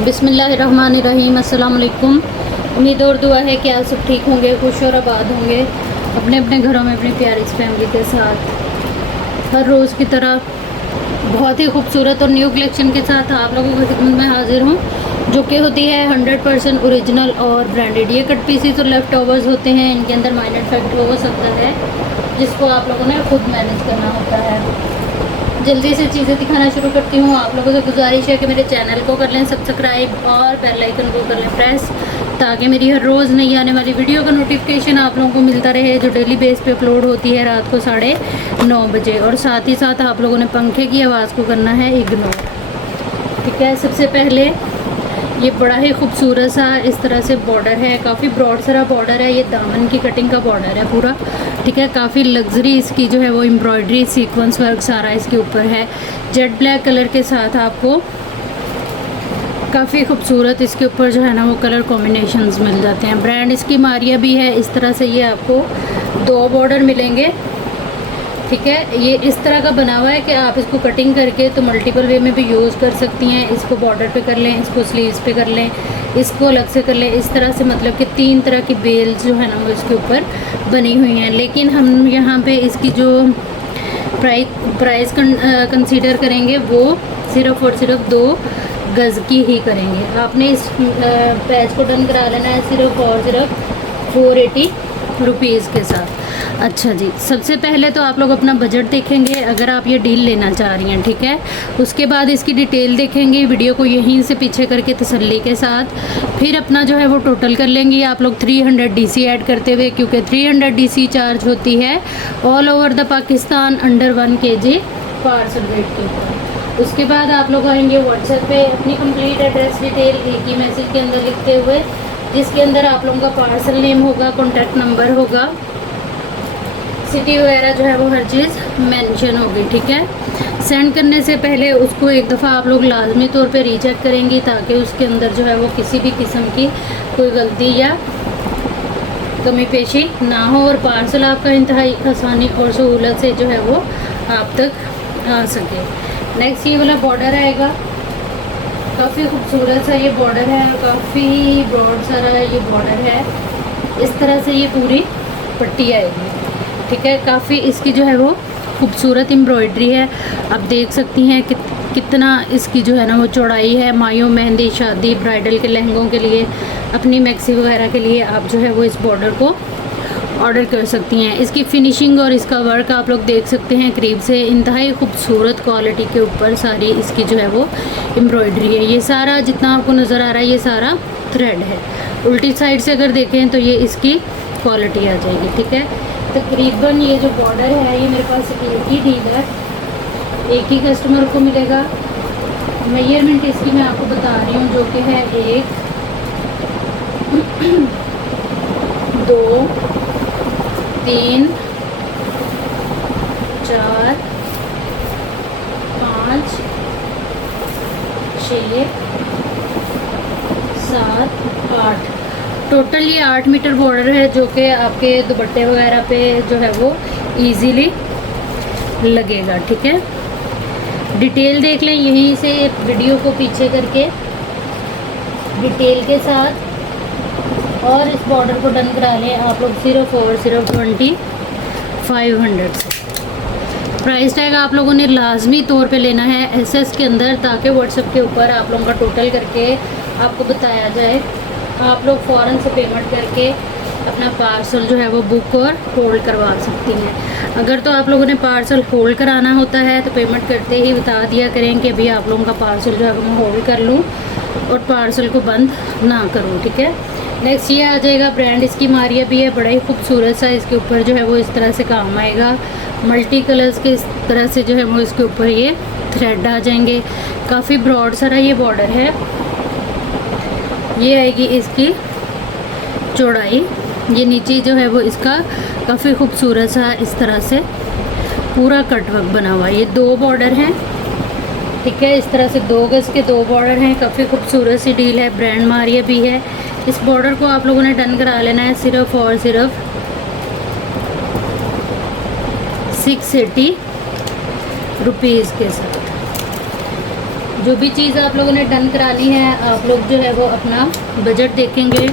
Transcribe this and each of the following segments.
बिस्मिल्लाहिर्रहमानिर्रहीम। अस्सलाम वालेकुम। उम्मीद और दुआ है कि आप सब ठीक होंगे, खुश और आबाद होंगे अपने अपने घरों में अपनी प्यारी फैमिली के साथ। हर रोज़ की तरह बहुत ही खूबसूरत और न्यू कलेक्शन के साथ आप लोगों की खिदमत में हाजिर हूँ, जो कि होती है 100% ओरिजिनल और ब्रांडेड। ये कट पीसेस और लेफ़्ट ओवर्स होते हैं, इनके अंदर माइनर इफेक्ट हो सकता है जिसको आप लोगों ने खुद मैनेज करना होता है। जल्दी से चीज़ें दिखाना शुरू करती हूँ। आप लोगों से गुजारिश है कि मेरे चैनल को कर लें सब्सक्राइब और बेल आइकन को कर लें प्रेस, ताकि मेरी हर रोज़ नई आने वाली वीडियो का नोटिफिकेशन आप लोगों को मिलता रहे, जो डेली बेस पे अपलोड होती है रात को 9:30 बजे। और साथ ही साथ आप लोगों ने पंखे की आवाज़ को करना है इग्नोर, ठीक है। सबसे पहले ये बड़ा ही खूबसूरत सा इस तरह से बॉर्डर है, काफ़ी ब्रॉड सारा बॉर्डर है। ये दामन की कटिंग का बॉर्डर है पूरा, ठीक है। काफ़ी लग्जरी इसकी जो है वो एम्ब्रॉयडरी सीक्वेंस वर्क सारा इसके ऊपर है। जेट ब्लैक कलर के साथ आपको काफ़ी खूबसूरत इसके ऊपर जो है ना वो कलर कॉम्बिनेशंस मिल जाते हैं। ब्रांड इसकी मारिया भी है। इस तरह से ये आपको 2 बॉर्डर मिलेंगे, ठीक है। ये इस तरह का बना हुआ है कि आप इसको कटिंग करके तो मल्टीपल वे में भी यूज़ कर सकती हैं। इसको बॉर्डर पे कर लें, इसको स्लीव्स पे कर लें, इसको अलग से कर लें। इस तरह से मतलब कि 3 तरह की बेल्स जो है ना वो इसके ऊपर बनी हुई हैं। लेकिन हम यहाँ पे इसकी जो प्राइस कंसीडर करेंगे वो सिर्फ़ और सिर्फ 2 गज़ की ही करेंगे। आपने इस पैच को डन करा लेना है सिर्फ और सिर्फ 480 रुपीज़ के साथ। अच्छा जी, सबसे पहले तो आप लोग अपना बजट देखेंगे अगर आप ये डील लेना चाह रही हैं, ठीक है। उसके बाद इसकी डिटेल देखेंगे, वीडियो को यहीं से पीछे करके तसल्ली के साथ फिर अपना जो है वो टोटल कर लेंगे आप लोग 300 डीसी ऐड करते हुए, क्योंकि 300 डीसी चार्ज होती है all over the Pakistan under 1 kg parcel weight के ऊपर। उसके बाद आप लोग आएंगे व्हाट्सएप पे अपनी कंप्लीट एड्रेस डिटेल एक ही मैसेज के अंदर लिखते हुए, जिसके अंदर आप लोगों का पार्सल नेम होगा, कॉन्टैक्ट नंबर होगा, सिटी वगैरह जो है वो हर चीज़ मेंशन होगी, ठीक है। सेंड करने से पहले उसको एक दफ़ा आप लोग लाजमी तौर पे रीचेक करेंगी, ताकि उसके अंदर जो है वो किसी भी किस्म की कोई गलती या कमी पेशी ना हो और पार्सल आपका इंतहाई आसानी और सहूलत से जो है वो आप तक आ सके। नेक्स्ट ये वाला बॉर्डर आएगा, काफ़ी खूबसूरत सा ये बॉर्डर है, काफ़ी ब्रॉड सारा ये बॉर्डर है। इस तरह से ये पूरी पट्टी आएगी, ठीक है। काफ़ी इसकी जो है वो खूबसूरत एम्ब्रॉयडरी है, आप देख सकती हैं कितना इसकी जो है ना वो चौड़ाई है। मायों, मेहंदी, शादी, ब्राइडल के लहंगों के लिए, अपनी मैक्सी वगैरह के लिए आप जो है वो इस बॉर्डर को ऑर्डर कर सकती हैं। इसकी फिनिशिंग और इसका वर्क आप लोग देख सकते हैं करीब से, इंतहाई खूबसूरत क्वालिटी के ऊपर सारी इसकी जो है वो एम्ब्रॉयडरी है। ये सारा जितना आपको नज़र आ रहा है ये सारा थ्रेड है। उल्टी साइड से अगर देखें तो ये इसकी क्वालिटी आ जाएगी, ठीक है। तकरीबन ये जो बॉर्डर है ये मेरे पास एक ही डील है, एक ही कस्टमर को मिलेगा। मेजरमेंट इसकी मैं आपको बता रही हूँ, जो कि है 1 2 3 4 5 6 7 8, टोटल ये 8 मीटर बॉर्डर है, जो कि आपके दुपट्टे वगैरह पे जो है वो इजीली लगेगा, ठीक है। डिटेल देख लें यहीं से वीडियो को पीछे करके डिटेल के साथ, और इस बॉर्डर को डन करा लें आप लोग सिर्फ और सिर्फ 2500 से। प्राइस टैग आप लोगों ने लाजमी तौर पे लेना है एसएस के अंदर, ताकि व्हाट्सएप के ऊपर आप लोगों का टोटल करके आपको बताया जाए। आप लोग फ़ौरन से पेमेंट करके अपना पार्सल जो है वो बुक और होल्ड करवा सकती हैं। अगर तो आप लोगों ने पार्सल होल्ड कराना होता है तो पेमेंट करते ही बता दिया करें कि अभी आप लोगों का पार्सल जो है वो मैं होल्ड कर लूँ और पार्सल को बंद ना करूँ, ठीक है। नेक्स्ट ये आ जाएगा, ब्रांड इसकी मारिया भी है, बड़ा ही खूबसूरत सा इसके ऊपर जो है वो इस तरह से काम आएगा। मल्टी कलर्स के इस तरह से जो है वो इसके ऊपर ये थ्रेड आ जाएंगे। काफ़ी ब्रॉड सारा ये बॉर्डर है। ये आएगी इसकी चौड़ाई, ये नीचे जो है वो इसका काफ़ी खूबसूरत सा इस तरह से पूरा कट वर्क बना हुआ है। ये 2 बॉर्डर हैं, ठीक है। इस तरह से 2 गज़ के 2 बॉर्डर हैं, काफ़ी खूबसूरत सी डील है। ब्रांड मारिया भी है। इस बॉर्डर को आप लोगों ने डन करा लेना है सिर्फ और सिर्फ 680 रुपीज़ के साथ। जो भी चीज़ आप लोगों ने डन करानी है, आप लोग जो है वो अपना बजट देखेंगे,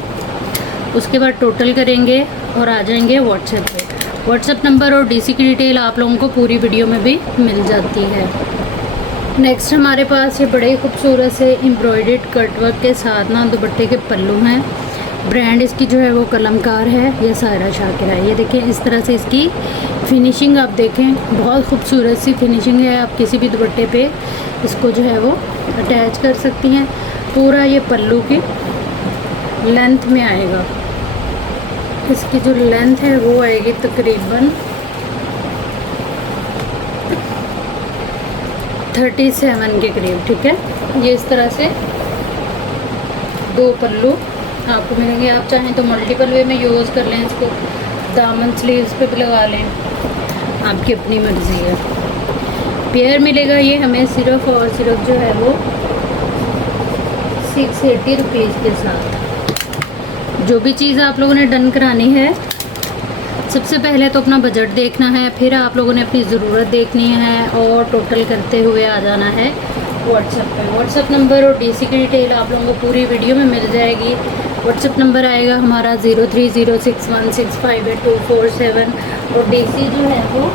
उसके बाद टोटल करेंगे और आ जाएंगे व्हाट्सएप पे। व्हाट्सएप नंबर और डीसी की डिटेल आप लोगों को पूरी वीडियो में भी मिल जाती है। नेक्स्ट हमारे पास ये बड़े खूबसूरत से एम्ब्रॉयडर्ड कटवर्क के साथ ना दुपट्टे के पल्लू हैं। ब्रांड इसकी जो है वो कलमकार है, ये सायरा शाकिर है। ये देखें इस तरह से इसकी फिनिशिंग आप देखें, बहुत खूबसूरत सी फिनिशिंग है। आप किसी भी दुपट्टे पे इसको जो है वो अटैच कर सकती हैं। पूरा ये पल्लू की लेंथ में आएगा। इसकी जो लेंथ है वो आएगी तकरीबन 37 के करीब, ठीक है। ये इस तरह से 2 पल्लू आपको मिलेंगे। आप चाहें तो मल्टीपल वे में यूज़ कर लें इसको, दामन स्लीव्स पे भी लगा लें, आपकी अपनी मर्ज़ी है। पेयर मिलेगा ये हमें सिर्फ़ और सिर्फ जो है वो 680 रुपीज़ के साथ। जो भी चीज़ आप लोगों ने डन करानी है, सबसे पहले तो अपना बजट देखना है, फिर आप लोगों ने अपनी ज़रूरत देखनी है और टोटल करते हुए आ जाना है व्हाट्सएप पे। व्हाट्सएप नंबर और डीसी की डिटेल आप लोगों को पूरी वीडियो में मिल जाएगी। व्हाट्सएप नंबर आएगा हमारा 0306165824 और डीसी जो है वो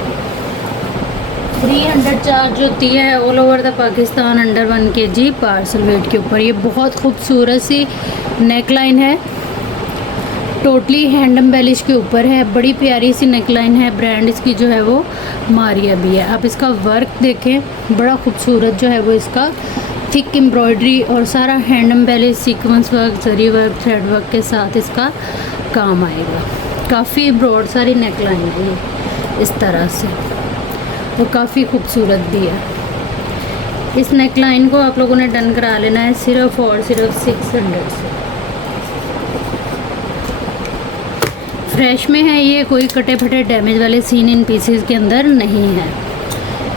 300 चार्ज होती है all over the Pakistan under 1 kg parcel weight के ऊपर। ये बहुत खूबसूरत सी नेक लाइन है, टोटली हैंड एम्बेलिश के ऊपर है, बड़ी प्यारी सी नेक लाइन है। ब्रांड इसकी जो है वो मारिया भी है। आप इसका वर्क देखें, बड़ा खूबसूरत जो है वो इसका थिक एम्ब्रॉयडरी और सारा हैंड एम्बेलिश सीक्वेंस वर्क, जरी वर्क, थ्रेड वर्क के साथ इसका काम आएगा। काफ़ी ब्रॉड सारी नेक लाइन है ये इस तरह से, तो काफ़ी खूबसूरत भी है। इस नेक लाइन को आप लोगों ने डन करा लेना है सिर्फ और सिर्फ 600 से। फ्रेश में है ये, कोई कटे फटे डैमेज वाले सीन इन पीसेस के अंदर नहीं है।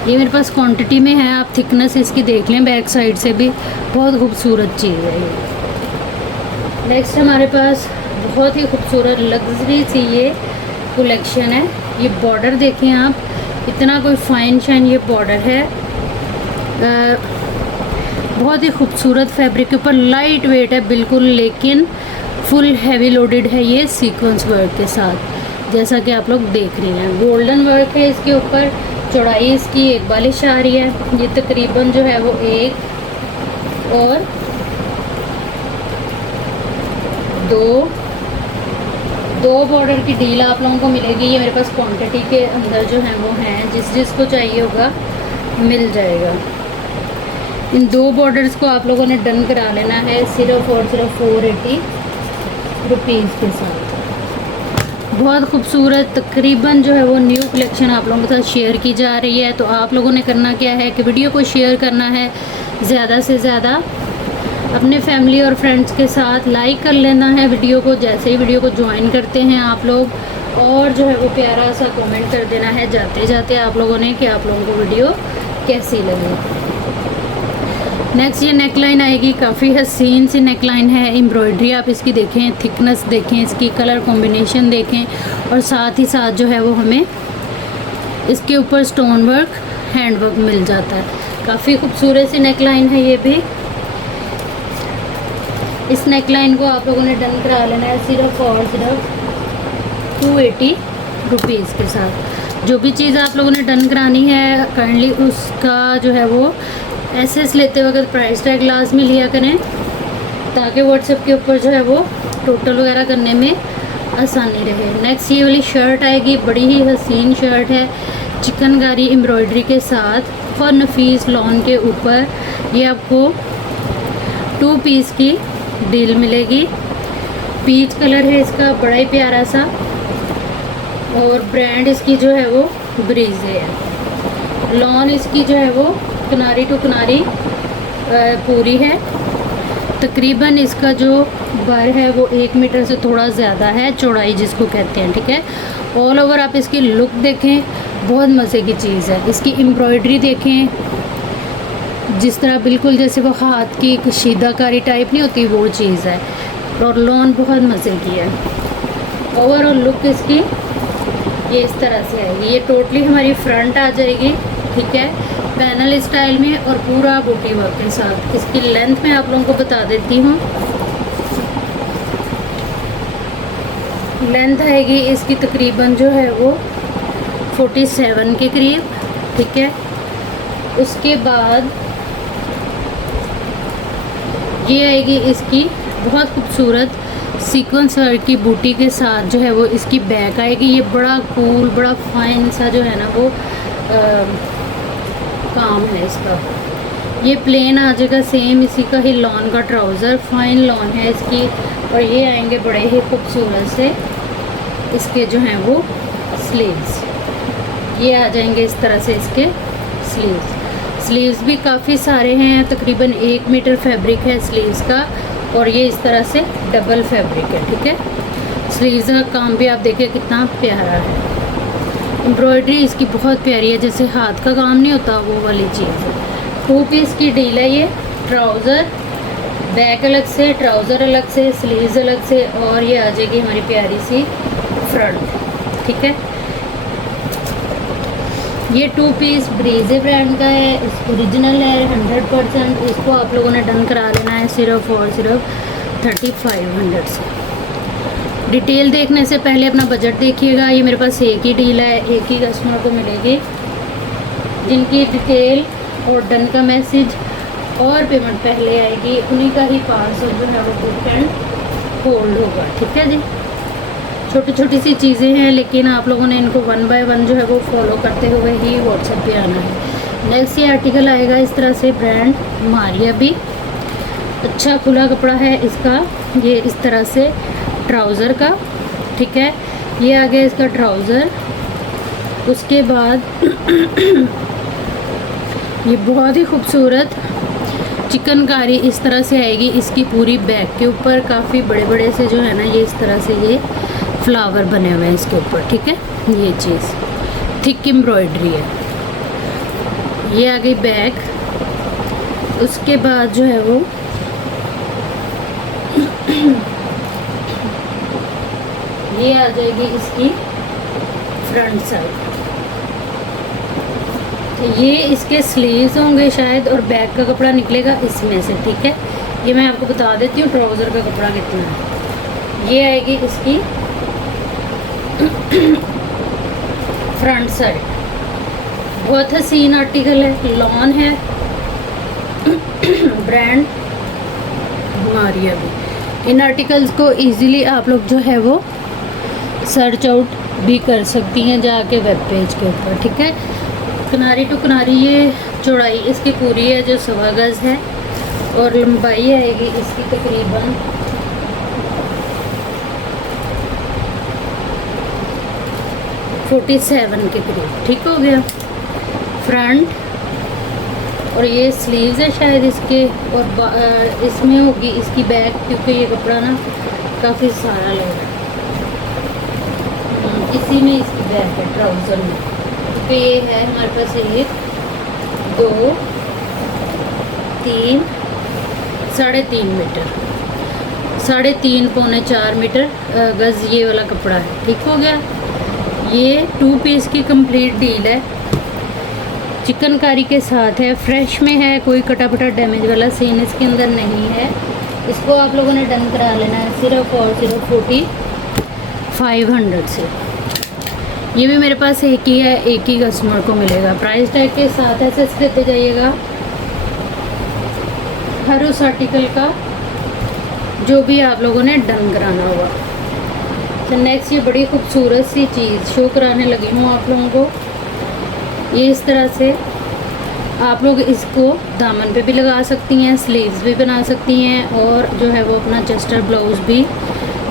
ये मेरे पास क्वांटिटी में है, आप थिकनेस इसकी देख लें बैक साइड से भी, बहुत खूबसूरत चीज़ है ये। नेक्स्ट हमारे पास बहुत ही खूबसूरत लग्जरी सी ये कलेक्शन है। ये बॉर्डर देखें आप, इतना कोई फाइन शाइन ये बॉर्डर है, बहुत ही खूबसूरत फैब्रिक के ऊपर, लाइट वेट है बिल्कुल, लेकिन फुल हैवी लोडेड है ये सीक्वेंस वर्क के साथ, जैसा कि आप लोग देख रहे हैं। गोल्डन वर्क है इसके ऊपर, चौड़ाई इसकी 41 आ रही है। ये तकरीबन जो है वो 1 और 2 बॉर्डर की डील आप लोगों को मिलेगी। ये मेरे पास क्वांटिटी के अंदर जो है वो हैं, जिसको चाहिए होगा मिल जाएगा। इन 2 बॉर्डर्स को आप लोगों ने डन करा लेना है सिर्फ और सिर्फ 480 रुपीज़ के साथ। बहुत खूबसूरत तकरीबन जो है वो न्यू कलेक्शन आप लोगों के साथ शेयर की जा रही है। तो आप लोगों ने करना क्या है कि वीडियो को शेयर करना है ज़्यादा से ज़्यादा, अपने फैमिली और फ्रेंड्स के साथ लाइक कर लेना है वीडियो को जैसे ही वीडियो को ज्वाइन करते हैं आप लोग, और जो है वो प्यारा सा कमेंट कर देना है जाते जाते आप लोगों ने कि आप लोगों को वीडियो कैसी लगी। नेक्स्ट ये नेक लाइन आएगी, काफ़ी हसीन सी नेक लाइन है। एम्ब्रॉयडरी आप इसकी देखें, थिकनेस देखें, इसकी कलर कॉम्बिनेशन देखें, और साथ ही साथ जो है वो हमें इसके ऊपर स्टोन वर्क, हैंड वर्क मिल जाता है। काफ़ी खूबसूरत सी नेक लाइन है ये भी। इस नेक लाइन को आप लोगों ने डन करा लेना है सिर्फ और सिर्फ 280 रुपीज़ के साथ। जो भी चीज़ आप लोगों ने डन करानी है काइंडली उसका जो है वो एसेस लेते वक्त प्राइस टैग लास्ट में लिया करें, ताकि व्हाट्सएप के ऊपर जो है वो टोटल वगैरह करने में आसानी रहे। नेक्स्ट ये वाली शर्ट आएगी, बड़ी ही हसीन शर्ट है, चिकनकारी एम्ब्रॉयडरी के साथ और नफीस लॉन के ऊपर। ये आपको 2 पीस की डील मिलेगी। पीच कलर है इसका, बड़ा ही प्यारा सा, और ब्रांड इसकी जो है वो ब्रीजे है। लॉन इसकी जो है वो किनारी टू किनारी पूरी है। तकरीबन इसका जो बर है वो 1 मीटर से थोड़ा ज़्यादा है, चौड़ाई जिसको कहते हैं, ठीक है। ऑल ओवर आप इसकी लुक देखें, बहुत मज़े की चीज़ है। इसकी एम्ब्रॉयडरी देखें, जिस तरह बिल्कुल जैसे वो हाथ की कशीदाकारी टाइप नहीं होती वो चीज़ है, और लॉन बहुत मज़े की है। ओवरऑल लुक इसकी ये इस तरह से आएगी। ये टोटली हमारी फ्रंट आ जाएगी, ठीक है, पैनल स्टाइल में और पूरा बूटी वर्क के साथ। इसकी लेंथ मैं आप लोगों को बता देती हूँ। लेंथ आएगी इसकी तकरीबन जो है वो 47 के करीब, ठीक है। उसके बाद ये आएगी इसकी बहुत खूबसूरत सीक्वेंस वर्क की बूटी के साथ जो है वो इसकी बैक आएगी। ये बड़ा कूल, बड़ा फाइन सा जो है ना वो काम है इसका। ये प्लेन आ जाएगा सेम इसी का ही लॉन का ट्राउज़र, फाइन लॉन है इसकी। और ये आएंगे बड़े ही खूबसूरत से इसके जो हैं वो स्लीव्स, ये आ जाएंगे इस तरह से इसके स्लीव्स भी काफ़ी सारे हैं, तकरीबन 1 मीटर फैब्रिक है स्लीव्स का। और ये इस तरह से डबल फैब्रिक है, ठीक है। स्लीव्स का काम भी आप देखिए कितना प्यारा है। एम्ब्रॉयडरी इसकी बहुत प्यारी है, जैसे हाथ का काम नहीं होता वो वाली चीज़ है। 2 पीस की डील है ये। ट्राउज़र बैक अलग से, ट्राउज़र अलग से, स्लीव्स अलग से, और ये आ जाएगी हमारी प्यारी सी फ्रंट, ठीक है। ये 2 पीस ब्रीजे ब्रांड का है, ओरिजिनल है 100%। इसको आप लोगों ने डन करा लेना है सिर्फ और सिर्फ 3500 से। डिटेल देखने से पहले अपना बजट देखिएगा। ये मेरे पास एक ही डील है, एक ही कस्टमर को मिलेगी। जिनकी डिटेल और डन का मैसेज और पेमेंट पहले आएगी उन्हीं का ही पार्सल जो है वो बुक एंड होल्ड होगा, ठीक है जी। छोटी छोटी सी चीज़ें हैं, लेकिन आप लोगों ने इनको 1 बाय 1 जो है वो फॉलो करते हुए ही व्हाट्सएप पे आना है। नेक्स्ट ये आर्टिकल आएगा इस तरह से, ब्रांड मारिया भी। अच्छा खुला कपड़ा है इसका, ये इस तरह से ट्राउज़र का, ठीक है। ये आ गया इसका ट्राउज़र। उसके बाद ये बहुत ही खूबसूरत चिकनकारी इस तरह से आएगी इसकी पूरी बैक के ऊपर। काफ़ी बड़े बड़े से जो है ना ये इस तरह से ये फ्लावर बने हुए हैं इसके ऊपर, ठीक है। ये चीज़ थिक एम्ब्रॉयडरी है। ये आ गई बैक। उसके बाद जो है वो ये आ जाएगी इसकी फ्रंट साइड। ये इसके स्लीव्स होंगे शायद, और बैक का कपड़ा निकलेगा इसमें से, ठीक है। ये मैं आपको बता देती हूँ ट्राउज़र का कपड़ा कितना है। ये आएगी इसकी फ्रंट साइड। बहुत हसीन आर्टिकल है, लॉन है, ब्रांड मारिया भी। इन आर्टिकल्स को इजीली आप लोग जो है वो सर्च आउट भी कर सकती हैं जाके वेब पेज के ऊपर, ठीक है। किनारी टू किनारी ये चौड़ाई इसकी पूरी है जो 1.25 गज है, और लंबाई आएगी इसकी तकरीबन 47 के करीब, ठीक हो गया। फ्रंट और ये स्लीव्स है शायद इसके, और इसमें होगी इसकी बैक, क्योंकि ये कपड़ा ना काफ़ी सारा लग रहा है। इसी में इसकी बैक है ट्राउज़र में, क्योंकि ये है हमारे पास 1 2 3 3.5 मीटर, 3.5 पौने 4 मीटर गज़ ये वाला कपड़ा है, ठीक हो गया। ये 2 पीस की कंप्लीट डील है, चिकनकारी के साथ है, फ्रेश में है, कोई कटा फटा डैमेज वाला सीन इसके अंदर नहीं है। इसको आप लोगों ने डन करा लेना है सिर्फ और सिर्फ 4500 से। ये भी मेरे पास एक ही है, एक ही कस्टमर को मिलेगा। प्राइस टैग के साथ ऐसे देते जाइएगा हर उस आर्टिकल का जो भी आप लोगों ने डन कराना होगा। तो नेक्स्ट ये बड़ी खूबसूरत सी चीज़ शो कराने लगी हूँ आप लोगों को। ये इस तरह से आप लोग इसको दामन पे भी लगा सकती हैं, स्लीव्स भी बना सकती हैं, और जो है वो अपना चेस्टर ब्लाउज़ भी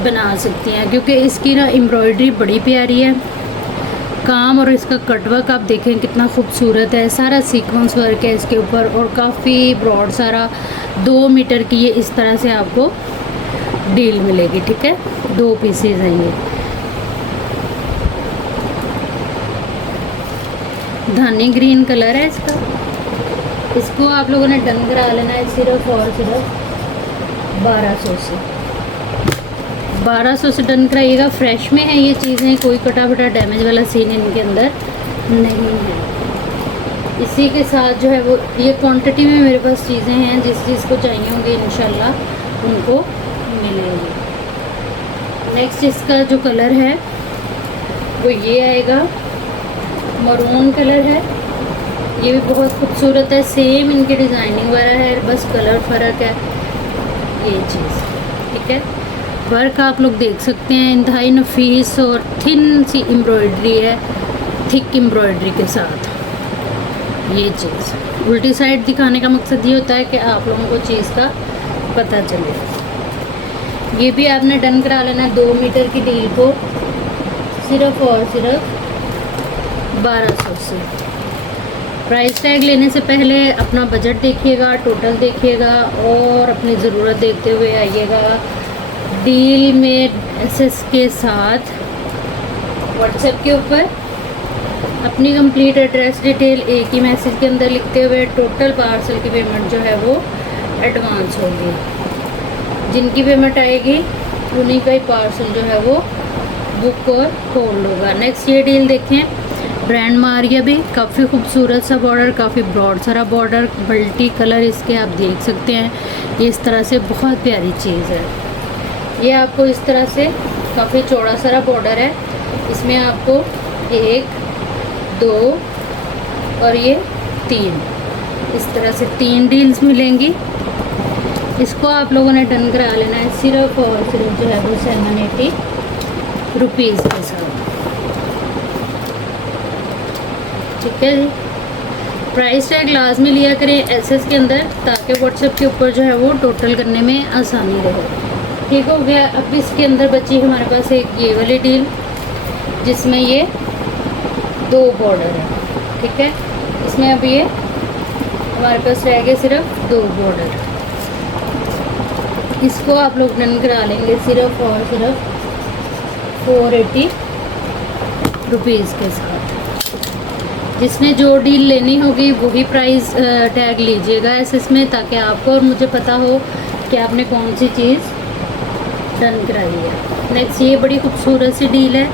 बना सकती हैं, क्योंकि इसकी ना एम्ब्रॉयडरी बड़ी प्यारी है काम। और इसका कटवर्क आप देखें कितना खूबसूरत है, सारा सीक्वेंस वर्क है इसके ऊपर, और काफ़ी ब्रॉड सारा 2 मीटर की ये इस तरह से आपको डील मिलेगी, ठीक है। 2 पीसेज हैं ये। धानी ग्रीन कलर है इसका। इसको आप लोगों ने डन करा लेना है सिर्फ और सिर्फ 1200 से। 1200 से डन कराइएगा। फ्रेश में है ये चीज़ें, कोई कटा फटा डैमेज वाला सीन इनके अंदर नहीं है। इसी के साथ जो है वो ये क्वांटिटी में मेरे पास चीज़ें हैं, जिस चीज़ को चाहिए होंगे इंशाल्लाह उनको मिलेंगी। नेक्स्ट इसका जो कलर है वो ये आएगा, मरून कलर है। ये भी बहुत खूबसूरत है, सेम इनकी डिज़ाइनिंग वगैरह है, बस कलर फ़र्क है। ये चीज़ ठीक है। वर्क आप लोग देख सकते हैं, इंतहाई नफीस और थिन सी एम्ब्रॉयडरी है, थिक एम्ब्रॉयडरी के साथ। ये चीज़ उल्टी साइड दिखाने का मकसद ये होता है कि आप लोगों को चीज़ का पता चले। ये भी आपने डन करा लेना 2 मीटर की डील को सिर्फ और सिर्फ 1200 से। प्राइस टैग लेने से पहले अपना बजट देखिएगा, टोटल देखिएगा और अपनी ज़रूरत देखते हुए आइएगा। डील में एसएस के साथ व्हाट्सएप के ऊपर अपनी कंप्लीट एड्रेस डिटेल एक ही मैसेज के अंदर लिखते हुए टोटल पार्सल की पेमेंट जो है वो एडवांस होगी। जिनकी पेमेंट आएगी उन्हीं का ही पार्सल जो है वो बुक और होल्ड होगा। नेक्स्ट ये डील देखें, ब्रांड मारिया भी काफ़ी खूबसूरत सा बॉर्डर, काफ़ी ब्रॉड सारा बॉर्डर, मल्टी कलर इसके आप देख सकते हैं। ये इस तरह से बहुत प्यारी चीज़ है। ये आपको इस तरह से काफ़ी चौड़ा सारा बॉर्डर है, इसमें आपको 1 2 और ये 3 इस तरह से 3 डील्स मिलेंगी। इसको आप लोगों ने डन करा लेना है सिर्फ और सिर्फ जो है वो 780 रुपीज़ के साथ। ठीक है जी। प्राइस टैग लाजमी लिया करें एसएस के अंदर, ताकि व्हाट्सएप के ऊपर जो है वो टोटल करने में आसानी रहे। ठीक हो गया। अब इसके अंदर बची हमारे पास एक ये वाली डील जिसमें ये 2 बॉर्डर है। ठीक है, इसमें अब ये हमारे पास रह गए सिर्फ 2 बॉर्डर। इसको आप लोग डन करा लेंगे सिर्फ और सिर्फ 480 रुपीज़ के साथ। जिसने जो डील लेनी होगी वही प्राइस टैग लीजिएगा एसएस में, ताकि आपको और मुझे पता हो कि आपने कौन सी चीज़ डन कराई है। नेक्स्ट ये बड़ी खूबसूरत सी डील है,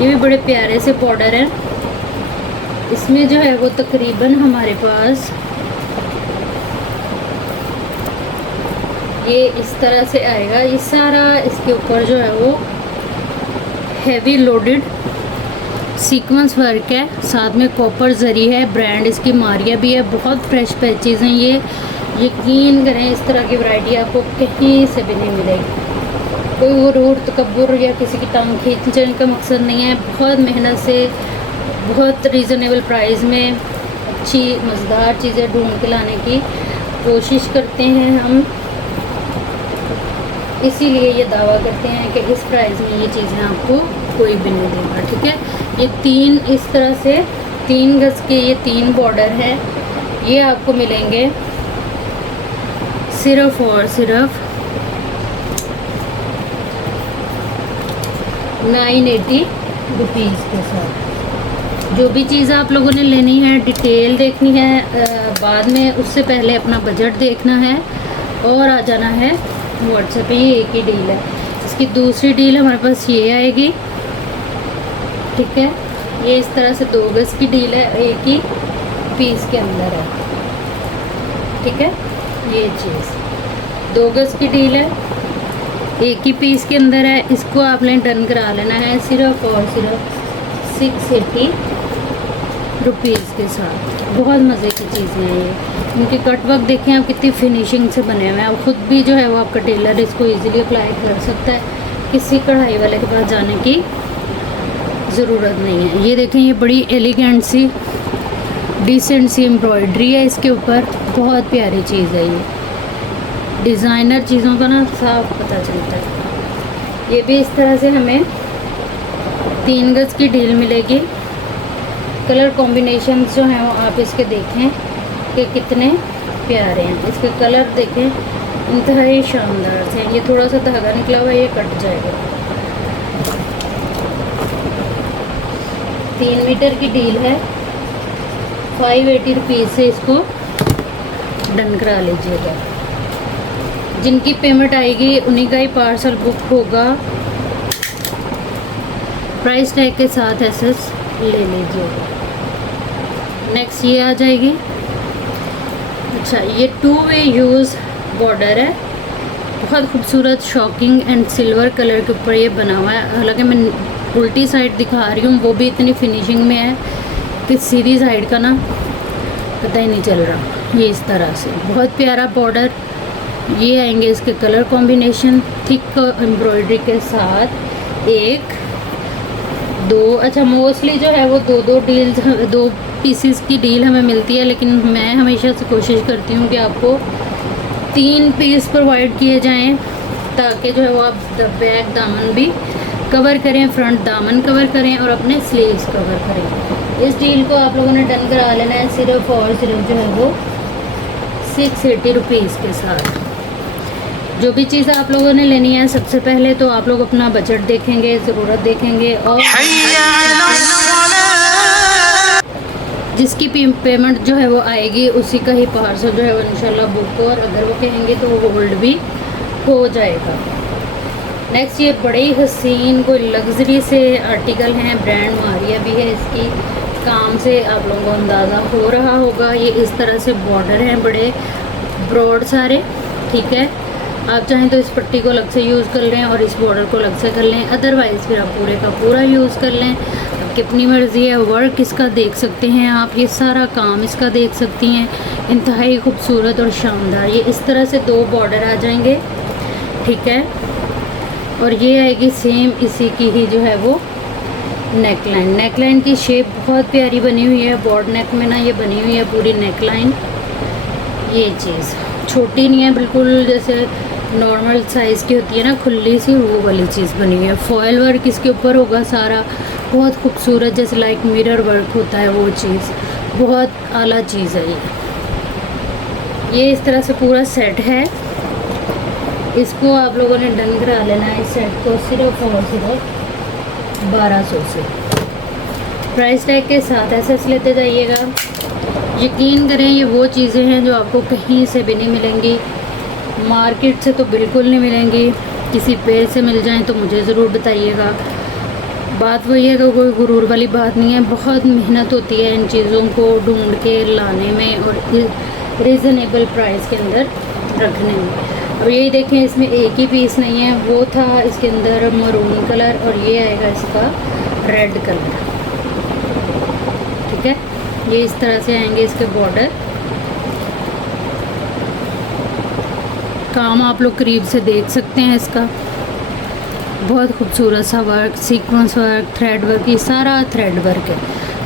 ये भी बड़े प्यारे से बॉर्डर है। इसमें जो है वो तकरीबन हमारे पास ये इस तरह से आएगा। ये सारा इसके ऊपर जो है वो हैवी लोडेड सीक्वेंस वर्क है, साथ में कॉपर जरी है। ब्रांड इसकी मारिया भी है। बहुत फ्रेश पैचेज़ हैं ये, यकीन करें इस तरह की वैरायटी आपको कहीं से भी नहीं मिलेगी। कोई गुरूर तकब्बुर या किसी की टांग खींचने का मकसद नहीं है। बहुत मेहनत से बहुत रीज़नेबल प्राइस में अच्छी मज़ेदार चीज़ें ढूंढ के लाने की कोशिश करते हैं हम, इसीलिए ये दावा करते हैं कि इस प्राइस में ये चीज़ें आपको कोई भी नहीं देगा। ठीक है, ये 3 इस तरह से 3 गज के ये 3 बॉर्डर है, ये आपको मिलेंगे सिर्फ और सिर्फ 980 रुपीज़ के साथ। जो भी चीज़ आप लोगों ने लेनी है, डिटेल देखनी है बाद में, उससे पहले अपना बजट देखना है और आ जाना है व्हाट्सएप पे। ये एक ही डील है। इसकी दूसरी डील हमारे पास ये आएगी। ठीक है, ये इस तरह से 2 गज की डील है, एक ही पीस के अंदर है। ठीक है, ये चीज़ 2 गज की डील है, एक ही पीस के अंदर है। इसको आपने डन करा लेना है सिर्फ और सिर्फ 680 रुपीज़ के साथ। बहुत मज़े की चीज़ें हैं ये। इनके कट वर्क देखें आप कितनी फिनिशिंग से बने हुए हैं। आप ख़ुद भी जो है वो आपका टेलर इसको इजीली अप्लाई कर सकता है, किसी कढ़ाई वाले के पास जाने की ज़रूरत नहीं है। ये देखें, ये बड़ी एलिगेंट सी डिसेंट सी एम्ब्रॉयडरी है इसके ऊपर। बहुत प्यारी चीज़ है ये। डिज़ाइनर चीज़ों का ना साफ पता चलता है। ये भी इस तरह से हमें 3 गज की डील मिलेगी। कलर कॉम्बिनेशन जो हैं वो आप इसके देखें कि कितने प्यारे हैं। इसके कलर देखें, इंतहाई शानदार से। ये थोड़ा सा धागा निकला हुआ है, ये कट जाएगा। 3 मीटर की डील है, 580 रुपीज़ से इसको डन करा लीजिएगा। जिनकी पेमेंट आएगी उन्हीं का ही पार्सल बुक होगा। प्राइस टैग के साथ एसएस ले लीजिएगा। नेक्स्ट ये आ जाएगी। अच्छा, ये 2 वे यूज़ बॉर्डर है, बहुत खूबसूरत शॉकिंग एंड सिल्वर कलर के ऊपर ये बना हुआ है। हालांकि मैं उल्टी साइड दिखा रही हूँ, वो भी इतनी फिनिशिंग में है कि सीधी साइड का ना पता ही नहीं चल रहा। ये इस तरह से बहुत प्यारा बॉर्डर। ये आएंगे इसके कलर कॉम्बिनेशन थिक एम्ब्रॉयडरी के साथ। 1 2, अच्छा मोस्टली जो है वो 2 पीसेस की डील हमें मिलती है, लेकिन मैं हमेशा से कोशिश करती हूँ कि आपको 3 पीस प्रोवाइड किए जाएं, ताकि जो है वो आप बैक दामन भी कवर करें, फ्रंट दामन कवर करें और अपने स्लीव्स कवर करें। इस डील को आप लोगों ने डन करा लेना है सिर्फ और सिर्फ जो है वो 680 रुपीज़ के साथ। जो भी चीज़ आप लोगों ने लेनी है, सबसे पहले तो आप लोग अपना बजट देखेंगे, ज़रूरत देखेंगे और जिसकी पेमेंट जो है वो आएगी उसी का ही पार्सल जो है वो इंशाल्लाह बुक, और अगर वो कहेंगे तो वो होल्ड भी हो जाएगा। नेक्स्ट ये बड़े ही हसीन कोई लग्जरी से आर्टिकल हैं, ब्रांड मारिया भी है, इसकी काम से आप लोगों को अंदाज़ा हो रहा होगा। ये इस तरह से बॉर्डर हैं बड़े ब्रॉड सारे, ठीक है। आप चाहें तो इस पट्टी को अलग से यूज़ कर लें और इस बॉर्डर को अलग से कर लें, अदरवाइज़ फिर आप पूरे का पूरा यूज़ कर लें, आपकी अपनी मर्ज़ी है। वर्क इसका देख सकते हैं आप, ये सारा काम इसका देख सकती हैं, इंतहाई खूबसूरत और शानदार। ये इस तरह से 2 बॉर्डर आ जाएंगे, ठीक है। और ये आएगी सेम इसी की ही जो है वो नेकलाइन। नेकलाइन की शेप बहुत प्यारी बनी हुई है, बॉर्ड नेक में ना ये बनी हुई है पूरी नेकलाइन। ये चीज़ छोटी नहीं है बिल्कुल, जैसे नॉर्मल साइज़ की होती है ना खुली सी, वो वाली चीज़ बनी हुई है। फॉयल वर्क इसके ऊपर होगा सारा, बहुत खूबसूरत, जैसे लाइक मिरर वर्क होता है वो चीज़, बहुत आला चीज़ है ये इस तरह से पूरा सेट है। इसको आप लोगों ने डन करा लेना है, इस सेट को सिर्फ और सिर्फ 1200 से। प्राइस टैग के साथ ऐसे लेते जाइएगा। यकीन करें ये वो चीज़ें हैं जो आपको कहीं से भी नहीं मिलेंगी, मार्केट से तो बिल्कुल नहीं मिलेंगी। किसी पेज से मिल जाएं तो मुझे ज़रूर बताइएगा। बात वही है कि कोई गुरूर वाली बात नहीं है, बहुत मेहनत होती है इन चीज़ों को ढूंढ के लाने में और रीज़नेबल प्राइस के अंदर रखने में। अब यही देखें, इसमें एक ही पीस नहीं है, वो था इसके अंदर मरून कलर और ये आएगा इसका रेड कलर, ठीक है। ये इस तरह से आएंगे इसके बॉर्डर। काम आप लोग करीब से देख सकते हैं इसका, बहुत खूबसूरत सा work, sequence work, thread work, ये सारा थ्रेड वर्क है।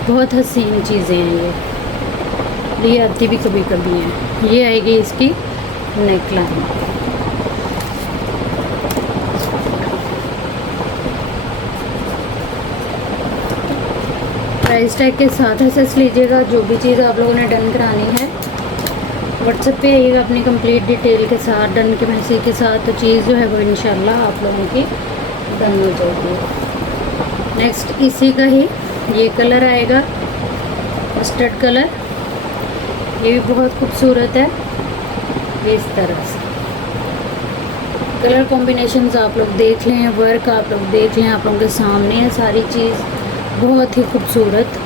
बहुत हसीन चीज़ें हैं ये आती भी कभी कभी हैं। ये आएगी इसकी नेकलाइन। प्राइस टैग के साथ एसेस लीजिएगा। जो भी चीज़ आप लोगों ने डन करानी है व्हाट्सएप पे आइएगा अपनी कंप्लीट डिटेल के साथ, डन के मैसेज के साथ, तो चीज़ जो है वो इंशाल्लाह आप लोगों की डन हो जाएगी। नेक्स्ट इसी का ही ये कलर आएगा, मस्टर्ड कलर, ये भी बहुत खूबसूरत है। ये इस तरह से कलर कॉम्बिनेशंस आप लोग देख लें, वर्क आप लोग देख लें, आप लोगों के सामने है सारी चीज़, बहुत ही खूबसूरत,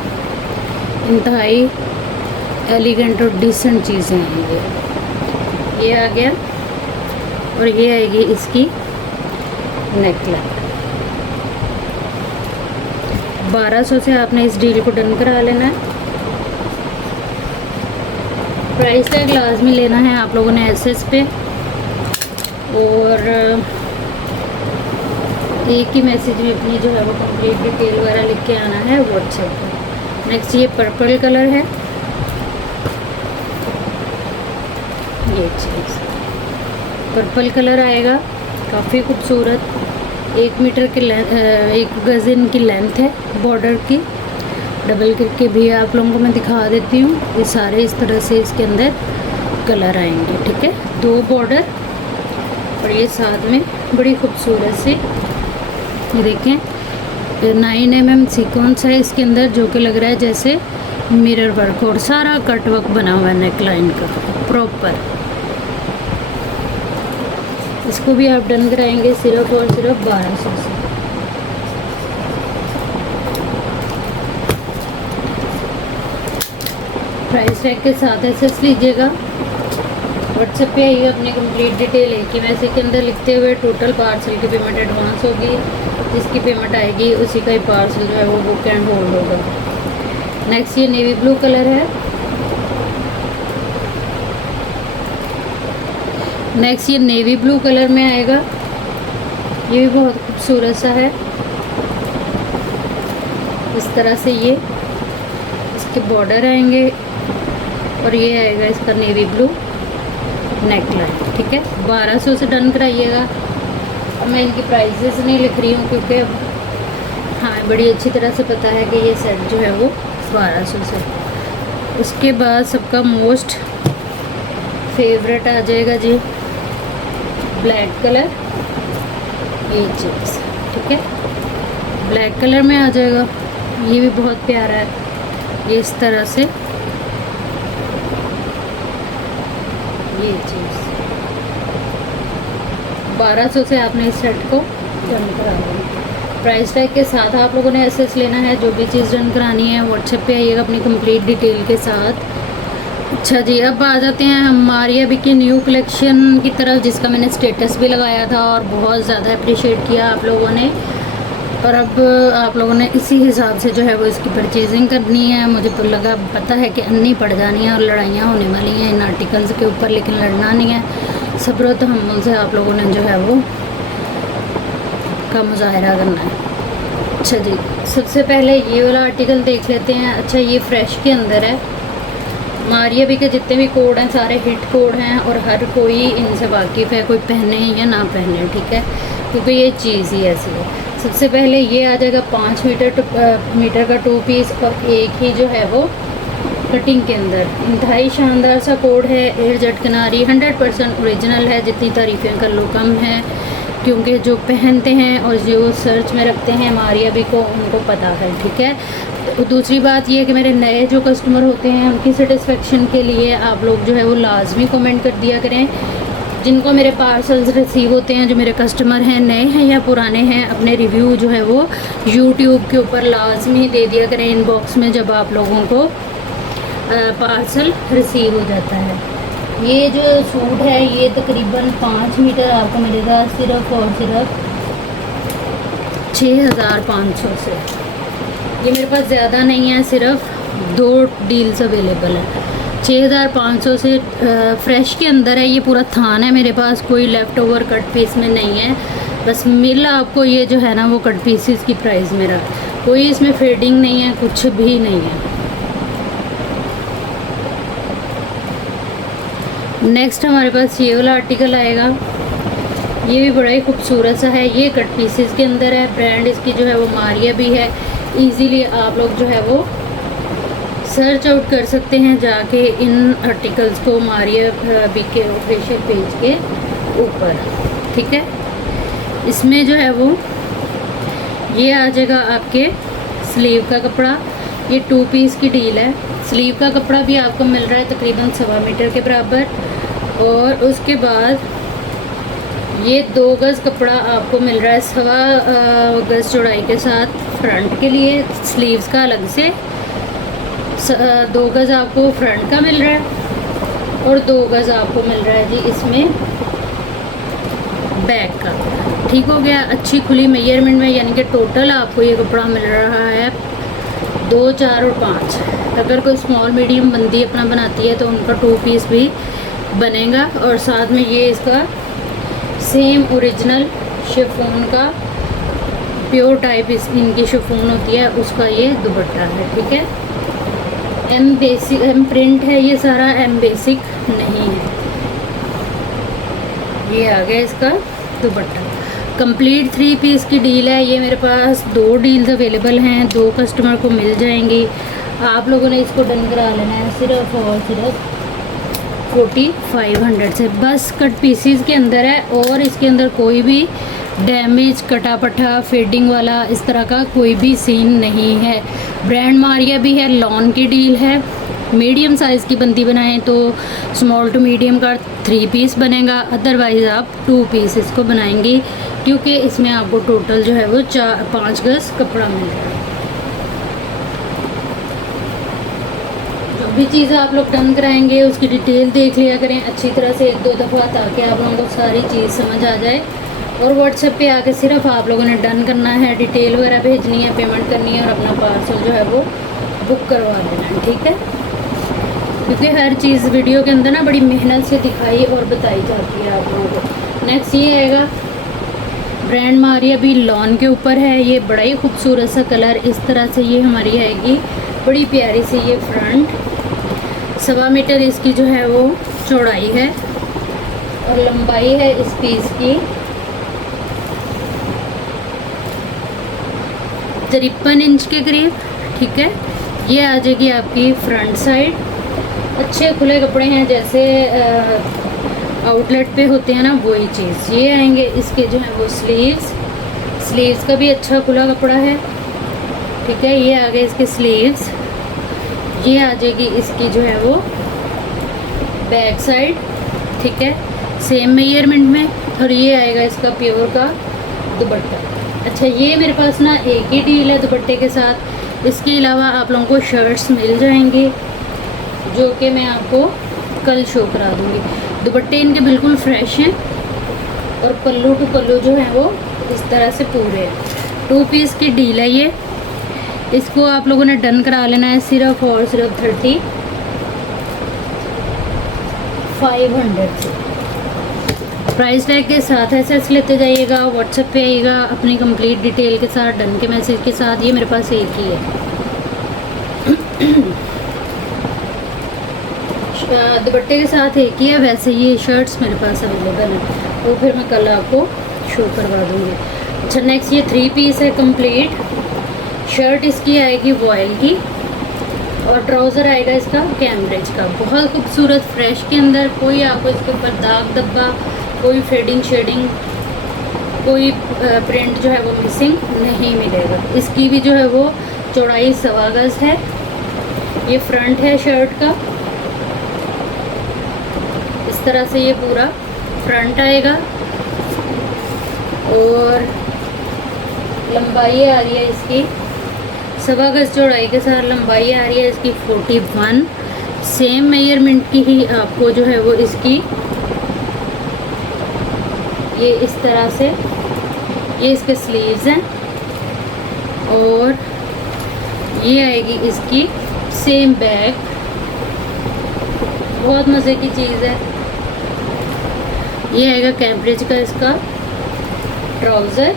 इंतहाई एलिगेंट और डिसेंट चीज़ें हैं ये आ गया। और ये आएगी इसकी नेकलाइन। 1200 से आपने इस डील को डन करा लेना है। प्राइस टैग लाजमी लेना है आप लोगों ने एसएस पे, और एक ही मैसेज में अपनी जो है वो कंप्लीट डिटेल वगैरह लिख के आना है व्हाट्सएप पर। नेक्स्ट ये पर्पल कलर है, ये चीज़ पर्पल कलर आएगा, काफ़ी खूबसूरत। 1 मीटर की 1 गज़ इनकी लेंथ है बॉर्डर की। डबल करके भी आप लोगों को मैं दिखा देती हूँ। ये सारे इस तरह से इसके अंदर कलर आएंगे, ठीक है। 2 बॉर्डर और ये साथ में बड़ी खूबसूरत से, ये देखें 9 mm सीक्वेंस है इसके अंदर, जो कि लग रहा है जैसे मिरर वर्क, और सारा कट वर्क बना हुआ है नेकलाइन का प्रॉपर। इसको भी आप डन कराएंगे सिर्फ और सिर्फ 1200 से। प्राइस टैग के साथ एसेस लीजिएगा। व्हाट्सएप पे आइएगा, अपनी कंप्लीट डिटेल एक ही मैसेज के अंदर लिखते हुए टोटल पार्सल की पेमेंट एडवांस होगी, जिसकी पेमेंट आएगी उसी का ही पार्सल जो है वो बुक एंड होल्ड होगा। नेक्स्ट ये नेवी ब्लू कलर है। नेक्स्ट ये नेवी ब्लू कलर में आएगा, ये भी बहुत खूबसूरत सा है। इस तरह से ये इसके बॉर्डर आएंगे और ये आएगा इसका नेवी ब्लू नेक लाइन। ठीक है, 1200 से डन कराइएगा। अब मैं इनकी प्राइजेस नहीं लिख रही हूँ क्योंकि अब हाँ बड़ी अच्छी तरह से पता है कि ये सेट जो है वो 1200 से। उसके बाद सबका मोस्ट फेवरेट आ जाएगा जी ब्लैक कलर, ये चीज़। ठीक है, ब्लैक कलर में आ जाएगा, ये भी बहुत प्यारा है। ये इस तरह से ये चीज़ 1200 से आपने इस सेट को डन करा देना। प्राइस टैग के साथ आप लोगों ने एसेस लेना है। जो भी चीज़ डन करानी है व्हाट्सएप पे आइएगा अपनी कंप्लीट डिटेल के साथ। अच्छा जी, अब आ जाते हैं हमारी अभी की न्यू कलेक्शन की तरफ, जिसका मैंने स्टेटस भी लगाया था और बहुत ज़्यादा अप्रिशिएट किया आप लोगों ने। और अब आप लोगों ने इसी हिसाब से जो है वो इसकी परचेजिंग करनी है। मुझे तो लगा पता है कि अन्नी पड़ जानी है और लड़ाइयाँ होने वाली हैं इन आर्टिकल्स के ऊपर, लेकिन लड़ना नहीं है। सब्र तहम्मुल से आप लोगों ने जो है वो का मुजाहरा करना है। अच्छा जी, सबसे पहले ये वाला आर्टिकल देख लेते हैं। अच्छा, ये फ्रेश के अंदर है। मारिया भी के जितने भी कोड हैं सारे हिट कोड हैं और हर कोई इनसे वाकिफ़ है, कोई पहने या ना पहने। ठीक है, क्योंकि ये चीज़ ही ऐसी है। सबसे पहले ये आ जाएगा 5 मीटर का 2 पीस और एक ही जो है वो कटिंग के अंदर। इंतहाई शानदार सा कोड है, एयर जट किनारी 100% ओरिजिनल है। जितनी तारीफ़ें कर लो कम है, क्योंकि जो पहनते हैं और जो सर्च में रखते हैं मारिया भी को उनको पता है। ठीक है, तो दूसरी बात ये है कि मेरे नए जो कस्टमर होते हैं उनकी सेटिस्फेक्शन के लिए आप लोग जो है वो लाजमी कमेंट कर दिया करें। जिनको मेरे पार्सल्स रिसीव होते हैं, जो मेरे कस्टमर हैं, नए हैं या पुराने हैं, अपने रिव्यू जो है वो यूट्यूब के ऊपर लाजमी दे दिया करें इनबॉक्स में जब आप लोगों को पार्सल रिसीव हो जाता है। ये जो सूट है ये तकरीबन 5 मीटर आपको मिलेगा सिर्फ और सिर्फ 6500 से। ये मेरे पास ज़्यादा नहीं है, सिर्फ 2 डील्स अवेलेबल है। 6500 से फ्रेश के अंदर है। ये पूरा थान है मेरे पास, कोई लेफ़्ट ओवर कट पीस में नहीं है। बस मिल आपको ये जो है ना वो कट पीसेस की प्राइस मेरा, कोई इसमें फेडिंग नहीं है, कुछ भी नहीं है। नेक्स्ट हमारे पास ये वाला आर्टिकल आएगा। ये भी बड़ा ही खूबसूरत सा है। ये कट पीसेस के अंदर है। ब्रांड इसकी जो है वो मारिया भी है। इजीली आप लोग जो है वो सर्च आउट कर सकते हैं जाके इन आर्टिकल्स को मारिया बी के ऑफिशियल पेज के ऊपर। ठीक है, इसमें जो है वो ये आ जाएगा आपके स्लीव का कपड़ा। ये 2 पीस की डील है। स्लीव का कपड़ा भी आपको मिल रहा है तकरीबन 1.25 मीटर के बराबर। और उसके बाद ये 2 गज़ कपड़ा आपको मिल रहा है 1.25 गज़ चौड़ाई के साथ फ्रंट के लिए। स्लीव्स का अलग से 2 गज़ आपको फ्रंट का मिल रहा है और 2 गज़ आपको मिल रहा है जी इसमें बैक का। ठीक हो गया, अच्छी खुली मेजरमेंट में, यानी कि टोटल आपको ये कपड़ा मिल रहा है 2, 4 और 5। अगर कोई स्मॉल मीडियम बंदी अपना बनाती है तो उनका 2 पीस भी बनेगा। और साथ में ये इसका सेम ओरिजिनल शिफॉन का प्योर टाइप इनकी शिफॉन होती है, उसका ये दुपट्टा है। ठीक है, एम प्रिंट है ये सारा, एम बेसिक नहीं है। ये आ गया इसका दुपट्टा। कंप्लीट 3 पीस की डील है। ये मेरे पास 2 डील्स अवेलेबल हैं, 2 कस्टमर को मिल जाएंगी। आप लोगों ने इसको डन करा लेना है सिर्फ और सिर्फ 4500 से। बस कट पीसीज के अंदर है और इसके अंदर कोई भी डैमेज, कटा पटा, फेडिंग वाला इस तरह का कोई भी सीन नहीं है। ब्रांड मारिया भी है, लॉन की डील है। मीडियम साइज़ की बंदी बनाएं तो स्मॉल टू मीडियम का 3 पीस बनेगा, अदरवाइज़ आप 2 पीस इसको बनाएंगी, क्योंकि इसमें आपको टोटल जो है वो 5 गज़ कपड़ा मिल रहा है। जो भी चीज़ आप लोग डन कराएंगे उसकी डिटेल देख लिया करें अच्छी तरह से 1-2 दफ़ा, ताकि आप लोगों को सारी चीज़ समझ आ जाए। और व्हाट्सएप पे आके सिर्फ आप लोगों ने डन करना है, डिटेल वगैरह भेजनी है, पेमेंट करनी है और अपना पार्सल जो है वो बुक करवा देना है, ठीक है। क्योंकि हर चीज़ वीडियो के अंदर ना बड़ी मेहनत से दिखाई और बताई जाती है आप लोगों को। नेक्स्ट ये आएगा ब्रांड मारिया भी लॉन के ऊपर है। ये बड़ा ही खूबसूरत सा कलर, इस तरह से ये हमारी आएगी, बड़ी प्यारी सी ये फ्रंट। 1.25 मीटर इसकी जो है वो चौड़ाई है और लंबाई है इस पीस की 53 इंच के करीब, ठीक है। ये आ जाएगी आपकी फ्रंट साइड। अच्छे खुले कपड़े हैं जैसे आउटलेट पे होते हैं ना, वही चीज़। ये आएंगे इसके जो है वो स्लीव्स का भी अच्छा खुला कपड़ा है, ठीक है। ये आ गए इसके स्लीव्स। ये आ जाएगी इसकी जो है वो बैक साइड, ठीक है, सेम मेजरमेंट में। और ये आएगा इसका प्योर का दुपट्टा। अच्छा, ये मेरे पास ना एक ही डील है दुपट्टे के साथ। इसके अलावा आप लोगों को शर्ट्स मिल जाएंगी जो कि मैं आपको कल शो करा दूँगी। दुपट्टे इनके बिल्कुल फ्रेश हैं और पल्लू टू पल्लू जो है वो इस तरह से पूरे हैं। 2 पीस की डील है ये। इसको आप लोगों ने डन करा लेना है सिर्फ और सिर्फ 3500 से। प्राइस टैग के साथ एसएस लेते जाइएगा, व्हाट्सएप पे आइएगा अपनी कंप्लीट डिटेल के साथ, डन के मैसेज के साथ। ये मेरे पास एक ही है। दुपट्टे के साथ एक ही है, वैसे ये शर्ट्स मेरे पास अवेलेबल है, वो फिर मैं कल आपको शो करवा दूँगी। अच्छा, नेक्स्ट ये 3 पीस है कंप्लीट। शर्ट इसकी आएगी वॉयल की और ट्राउज़र आएगा इसका कैम्ब्रिज का, बहुत खूबसूरत फ्रेश के अंदर। कोई आपको इसके ऊपर दाग धब्बा, कोई फेडिंग शेडिंग, कोई प्रिंट जो है वो मिसिंग नहीं मिलेगा। इसकी भी जो है वो चौड़ाई 1.25 गज है। ये फ्रंट है शर्ट का, इस तरह से ये पूरा फ्रंट आएगा। और लंबाई आ रही है इसकी 1.25 गज चौड़ाई के साथ, लंबाई आ रही है इसकी 41। सेम मेजरमेंट की ही आपको जो है वो इसकी ये इस तरह से ये इसके स्लीव्स हैं। और ये आएगी इसकी सेम बैक, बहुत मज़े की चीज़ है। ये आएगा कैम्ब्रिज का इसका ट्राउज़र।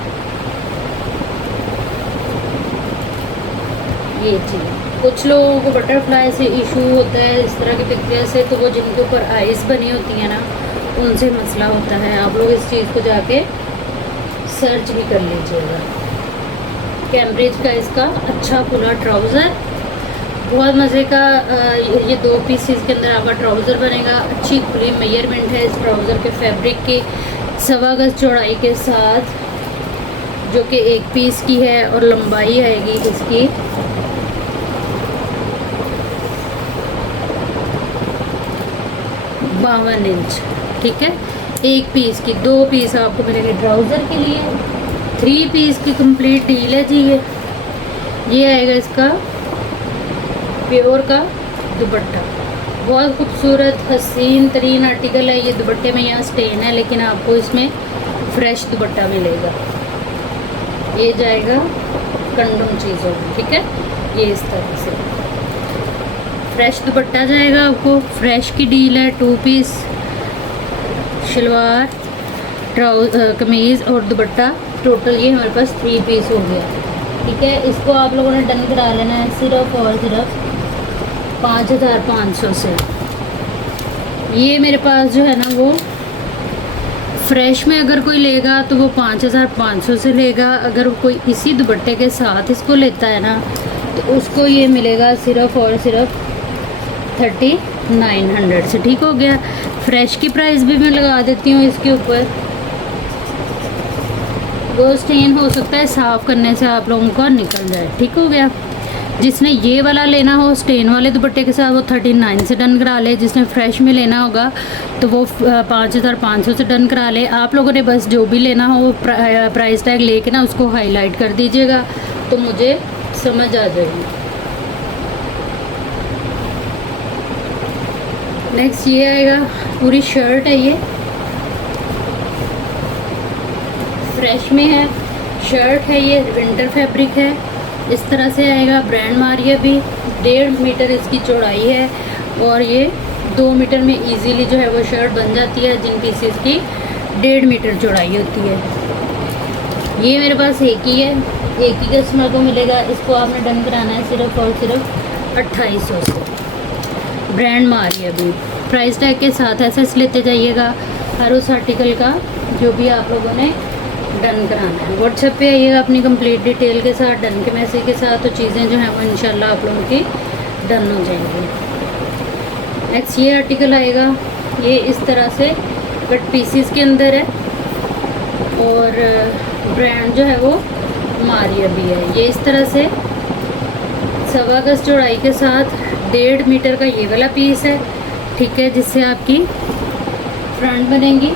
ये चीज़ कुछ लोगों को बटरफ्लाई से इशू होता है इस तरह की पिक्चर से, तो वो जिनके ऊपर आइज़ बनी होती है ना, उनसे मसला होता है। आप लोग इस चीज़ को जाके सर्च भी कर लीजिएगा। कैम्ब्रिज का इसका अच्छा खुला ट्राउज़र, बहुत मज़े का। ये 2 पीसेस के अंदर आपका ट्राउज़र बनेगा। अच्छी खुली मेजरमेंट है इस ट्राउज़र के फैब्रिक की, 1.25 गज चौड़ाई के साथ, जो कि 1 पीस की है। और लंबाई आएगी इसकी 52 इंच, ठीक है। 1 पीस की 2 पीस आपको मिलेंगे ट्राउज़र के लिए। 3 पीस की कंप्लीट डील है जी। ये आएगा इसका प्योर का दुपट्टा, बहुत खूबसूरत हसीन तरीन आर्टिकल है ये। दुपट्टे में यहाँ स्टेन है, लेकिन आपको इसमें फ्रेश दुपट्टा मिलेगा। ये जाएगा कंडोम चीज़ों में, ठीक है। ये इस तरह से फ्रेश दुपट्टा जाएगा आपको। फ्रेश की डील है। 2 पीस शलवार, कमीज़ और दुपट्टा, टोटल ये हमारे पास 3 पीस हो गया, ठीक है। इसको आप लोगों ने डन करा लेना है सिर्फ और सिर्फ 5500 से। ये मेरे पास जो है ना वो फ्रेश में अगर कोई लेगा तो वो 5500 से लेगा। अगर कोई इसी दुपट्टे के साथ इसको लेता है ना, तो उसको ये मिलेगा सिर्फ और सिर्फ 3900 से, ठीक हो गया। फ्रेश की प्राइस भी मैं लगा देती हूँ इसके ऊपर। वो स्टेन हो सकता है साफ़ करने से आप लोगों का निकल जाए, ठीक हो गया। जिसने ये वाला लेना हो स्टेन वाले दुपट्टे के साथ, वो 39 से डन करा ले। जिसने फ्रेश में लेना होगा तो वो 5500 से डन करा ले। आप लोगों ने बस जो भी लेना हो वो प्राइस टैग लेके ना उसको हाईलाइट कर दीजिएगा, तो मुझे समझ आ जाएगी। नेक्स्ट ये आएगा, पूरी शर्ट है ये, फ्रेश में है, शर्ट है ये, विंटर फैब्रिक है। इस तरह से आएगा। ब्रांड मारिया भी, 1.5 मीटर इसकी चौड़ाई है और ये 2 मीटर में इजीली जो है वो शर्ट बन जाती है, जिन पीसेस की 1.5 मीटर चौड़ाई होती है। ये मेरे पास एक ही है, एक ही कस्टमर को मिलेगा। इसको आपने डन कराना है सिर्फ और सिर्फ 2800 से। ब्रांड मारिया भी, प्राइस टैग के साथ एसएस लेते जाइएगा हर उस आर्टिकल का जो भी आप लोगों ने डन कराना है। व्हाट्सएप पे आइएगा अपनी कंप्लीट डिटेल के साथ, डन के मैसेज के साथ, तो चीज़ें जो हैं वो इंशाल्लाह आप लोगों की डन हो जाएंगी। नेक्स्ट ये आर्टिकल आएगा, ये इस तरह से कट पीसीस के अंदर है और ब्रांड जो है वो मारिया भी है। ये इस तरह से 1.25 गज चौड़ाई के साथ 1.5 मीटर का ये वाला पीस है, ठीक है, जिससे आपकी फ्रंट बनेगी।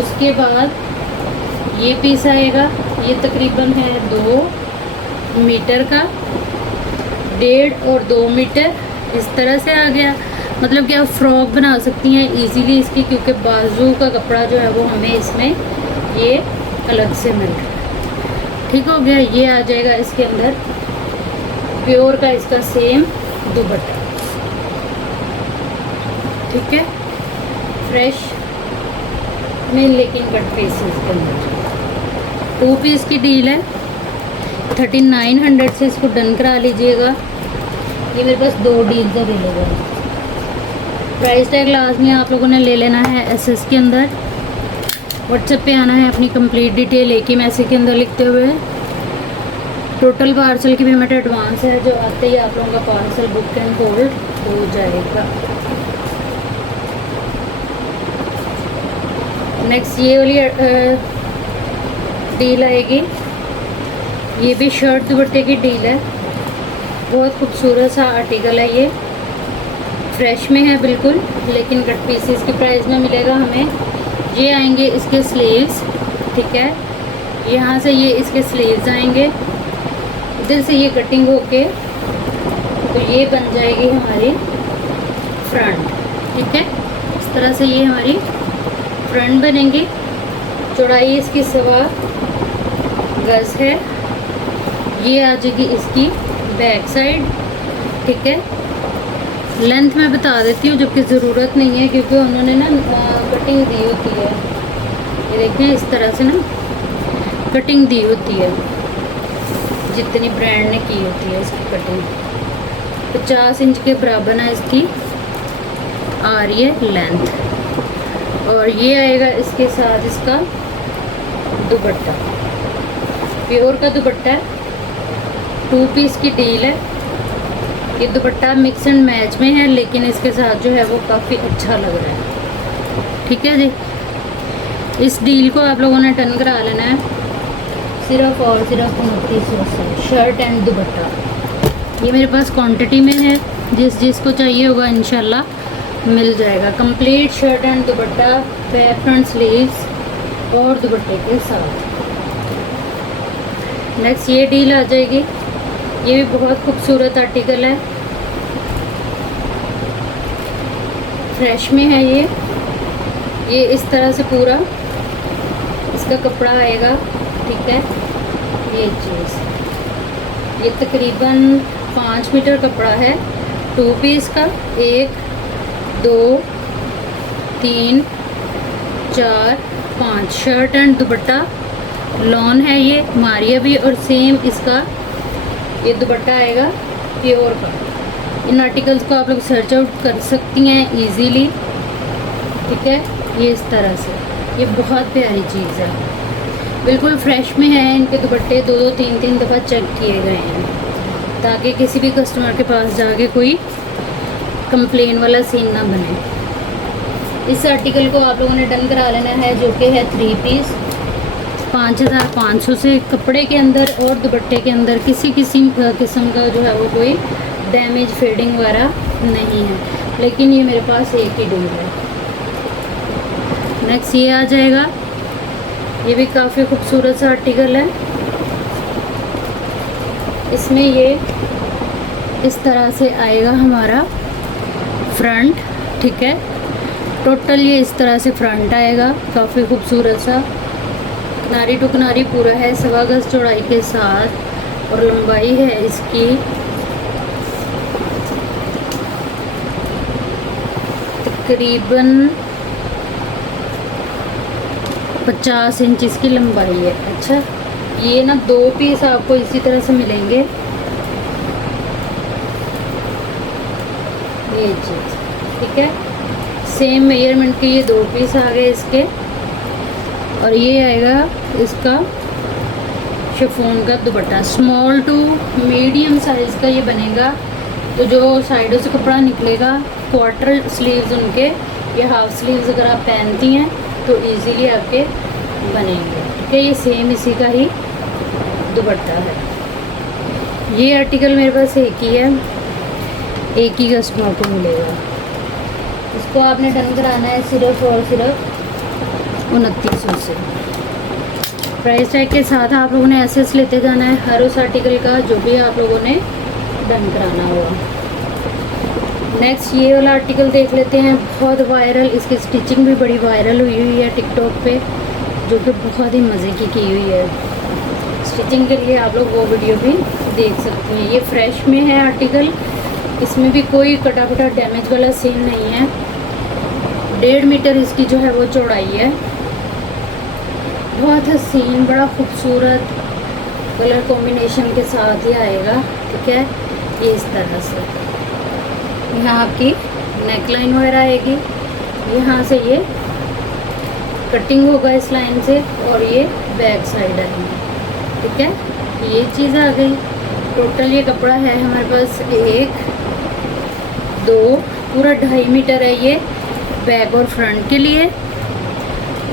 उसके बाद ये पीस आएगा, ये तकरीबन है 2 मीटर का, 1.5 और 2 मीटर इस तरह से आ गया। मतलब कि आप फ्रॉक बना सकती हैं इजीली इसकी, क्योंकि बाजू का कपड़ा जो है वो हमें इसमें ये अलग से मिल रहा है। ठीक हो गया। ये आ जाएगा इसके अंदर प्योर का इसका सेम दुपट्टा, ठीक है, फ्रेश में लेकिन कट पीसेस के अंदर 2 पीस की डील है। 3900 से इसको डन करा लीजिएगा। ये मेरे पास 2 डील्स अवेलेबल है। प्राइस टैग लाजमी आप लोगों ने ले लेना है एसएस के अंदर। व्हाट्सएप पे आना है अपनी कंप्लीट डिटेल एक ही मैसेज के अंदर लिखते हुए। टोटल पार्सल की पेमेंट एडवांस है, जो आते ही आप लोगों का पार्सल बुक एंड होल्ड हो जाएगा। नेक्स्ट ये वाली डील आएगी, ये भी शर्ट दुपट्टे की डील है। बहुत खूबसूरत सा आर्टिकल है, ये फ्रेश में है बिल्कुल, लेकिन कट पीसेस की प्राइस में मिलेगा हमें। ये आएंगे इसके स्लीव्स, ठीक है, यहाँ से ये इसके स्लीव्स आएंगे, इधर से ये कटिंग होके तो ये बन जाएगी हमारी फ्रंट, ठीक है। इस तरह से ये हमारी फ्रंट बनेंगी। चौड़ाई इसकी 1.25 गज है। ये आ जाएगी इसकी बैक साइड, ठीक है। लेंथ मैं बता देती हूँ, जबकि ज़रूरत नहीं है, क्योंकि उन्होंने ना कटिंग दी होती है। ये देखें, इस तरह से ना कटिंग दी होती है, जितनी ब्रांड ने की होती है इसकी कटिंग। 50 इंच के बराबर ना इसकी आ रही है लेंथ। और ये आएगा इसके साथ इसका दुपट्टा, प्योर का दुपट्टा है, 2 पीस की डील है। ये दुपट्टा मिक्स एंड मैच में है, लेकिन इसके साथ जो है वो काफ़ी अच्छा लग रहा है, ठीक है जी। इस डील को आप लोगों ने टर्न करा लेना है सिर्फ और सिर्फ 2900 से, शर्ट एंड दुपट्टा। ये मेरे पास क्वांटिटी में है, जिसको चाहिए होगा इंशाल्लाह मिल जाएगा। Complete shirt and dupatta, back front sleeves और दुपट्टे के साथ। नेक्स्ट ये डील आ जाएगी, ये भी बहुत खूबसूरत आर्टिकल है, फ्रेश में है ये इस तरह से पूरा इसका कपड़ा आएगा, ठीक है। ये चीज़, ये तकरीबन 5 मीटर कपड़ा है, 2 पीस का, 1 2 3 4 5 शर्ट एंड दुपट्टा लॉन है ये मारिया भी, और सेम इसका ये दुपट्टा आएगा प्योर का। इन आर्टिकल्स को आप लोग सर्च आउट कर सकती हैं इजीली, ठीक है। ये इस तरह से, ये बहुत प्यारी चीज़ है, बिल्कुल फ्रेश में है। इनके दुपट्टे 2-2 3-3 दफ़ा चेक किए गए हैं, ताकि किसी भी कस्टमर के पास जाके कोई कंप्लेन वाला सीन ना बने। इस आर्टिकल को आप लोगों ने डन करा लेना है, जो कि है 3 पीस, 5500 से। कपड़े के अंदर और दुपट्टे के अंदर किसी किस्म का जो है वो कोई डैमेज फेडिंग वगैरह नहीं है, लेकिन ये मेरे पास एक ही डील है। नेक्स्ट ये आ जाएगा, ये भी काफ़ी खूबसूरत सा आर्टिकल है। इसमें ये इस तरह से आएगा हमारा फ्रंट, ठीक है। टोटल ये इस तरह से फ्रंट आएगा, काफ़ी खूबसूरत सा, किनारी टू किनारी पूरा है, 1.25 गज चौड़ाई के साथ, और लंबाई है इसकी तकरीबन 50 इंच इसकी लंबाई है। अच्छा, ये ना 2 पीस आपको इसी तरह से मिलेंगे, ये चीज़, ठीक है। सेम मेजरमेंट के ये 2 पीस आ गए इसके, और ये आएगा इसका शिफॉन का dupatta. Small to medium size का ये बनेगा। तो जो साइडों से कपड़ा निकलेगा, क्वार्टर स्लीव्स उनके या हाफ स्लीव्स अगर आप पहनती हैं तो इजीली आपके बनेंगे, ठीक है। ये सेम इसी का ही दुपट्टा है। ये आर्टिकल मेरे पास एक ही है, एक ही कस्टमर को मिलेगा। इसको आपने डन कराना है सिर्फ और सिर्फ 2900 से। प्राइस टैग के साथ आप लोगों ने एसएस लेते जाना है हर उस आर्टिकल का जो भी आप लोगों ने डन कराना होगा। नेक्स्ट ये वाला आर्टिकल देख लेते हैं, बहुत वायरल, इसकी स्टिचिंग भी बड़ी वायरल हुई है टिकटॉक पे, जो कि बहुत ही मज़े की हुई है। स्टिचिंग के लिए आप लोग वो वीडियो भी देख सकते हैं। ये फ्रेश में है आर्टिकल, इसमें भी कोई कटा फटा डैमेज वाला सीन नहीं है। 1.5 मीटर इसकी जो है वो चौड़ाई है। बहुत हसीन, बड़ा खूबसूरत कलर कॉम्बिनेशन के साथ ही आएगा, ठीक है। ये इस तरह से यहाँ आपकी नेकलाइन वगैरह आएगी, यहाँ से ये कटिंग होगा इस लाइन से, और ये बैक साइड आएगी, ठीक है। ये चीज़ आ गई। टोटल ये कपड़ा है हमारे पास 1 2 पूरा 2.5 मीटर है ये बैक और फ्रंट के लिए,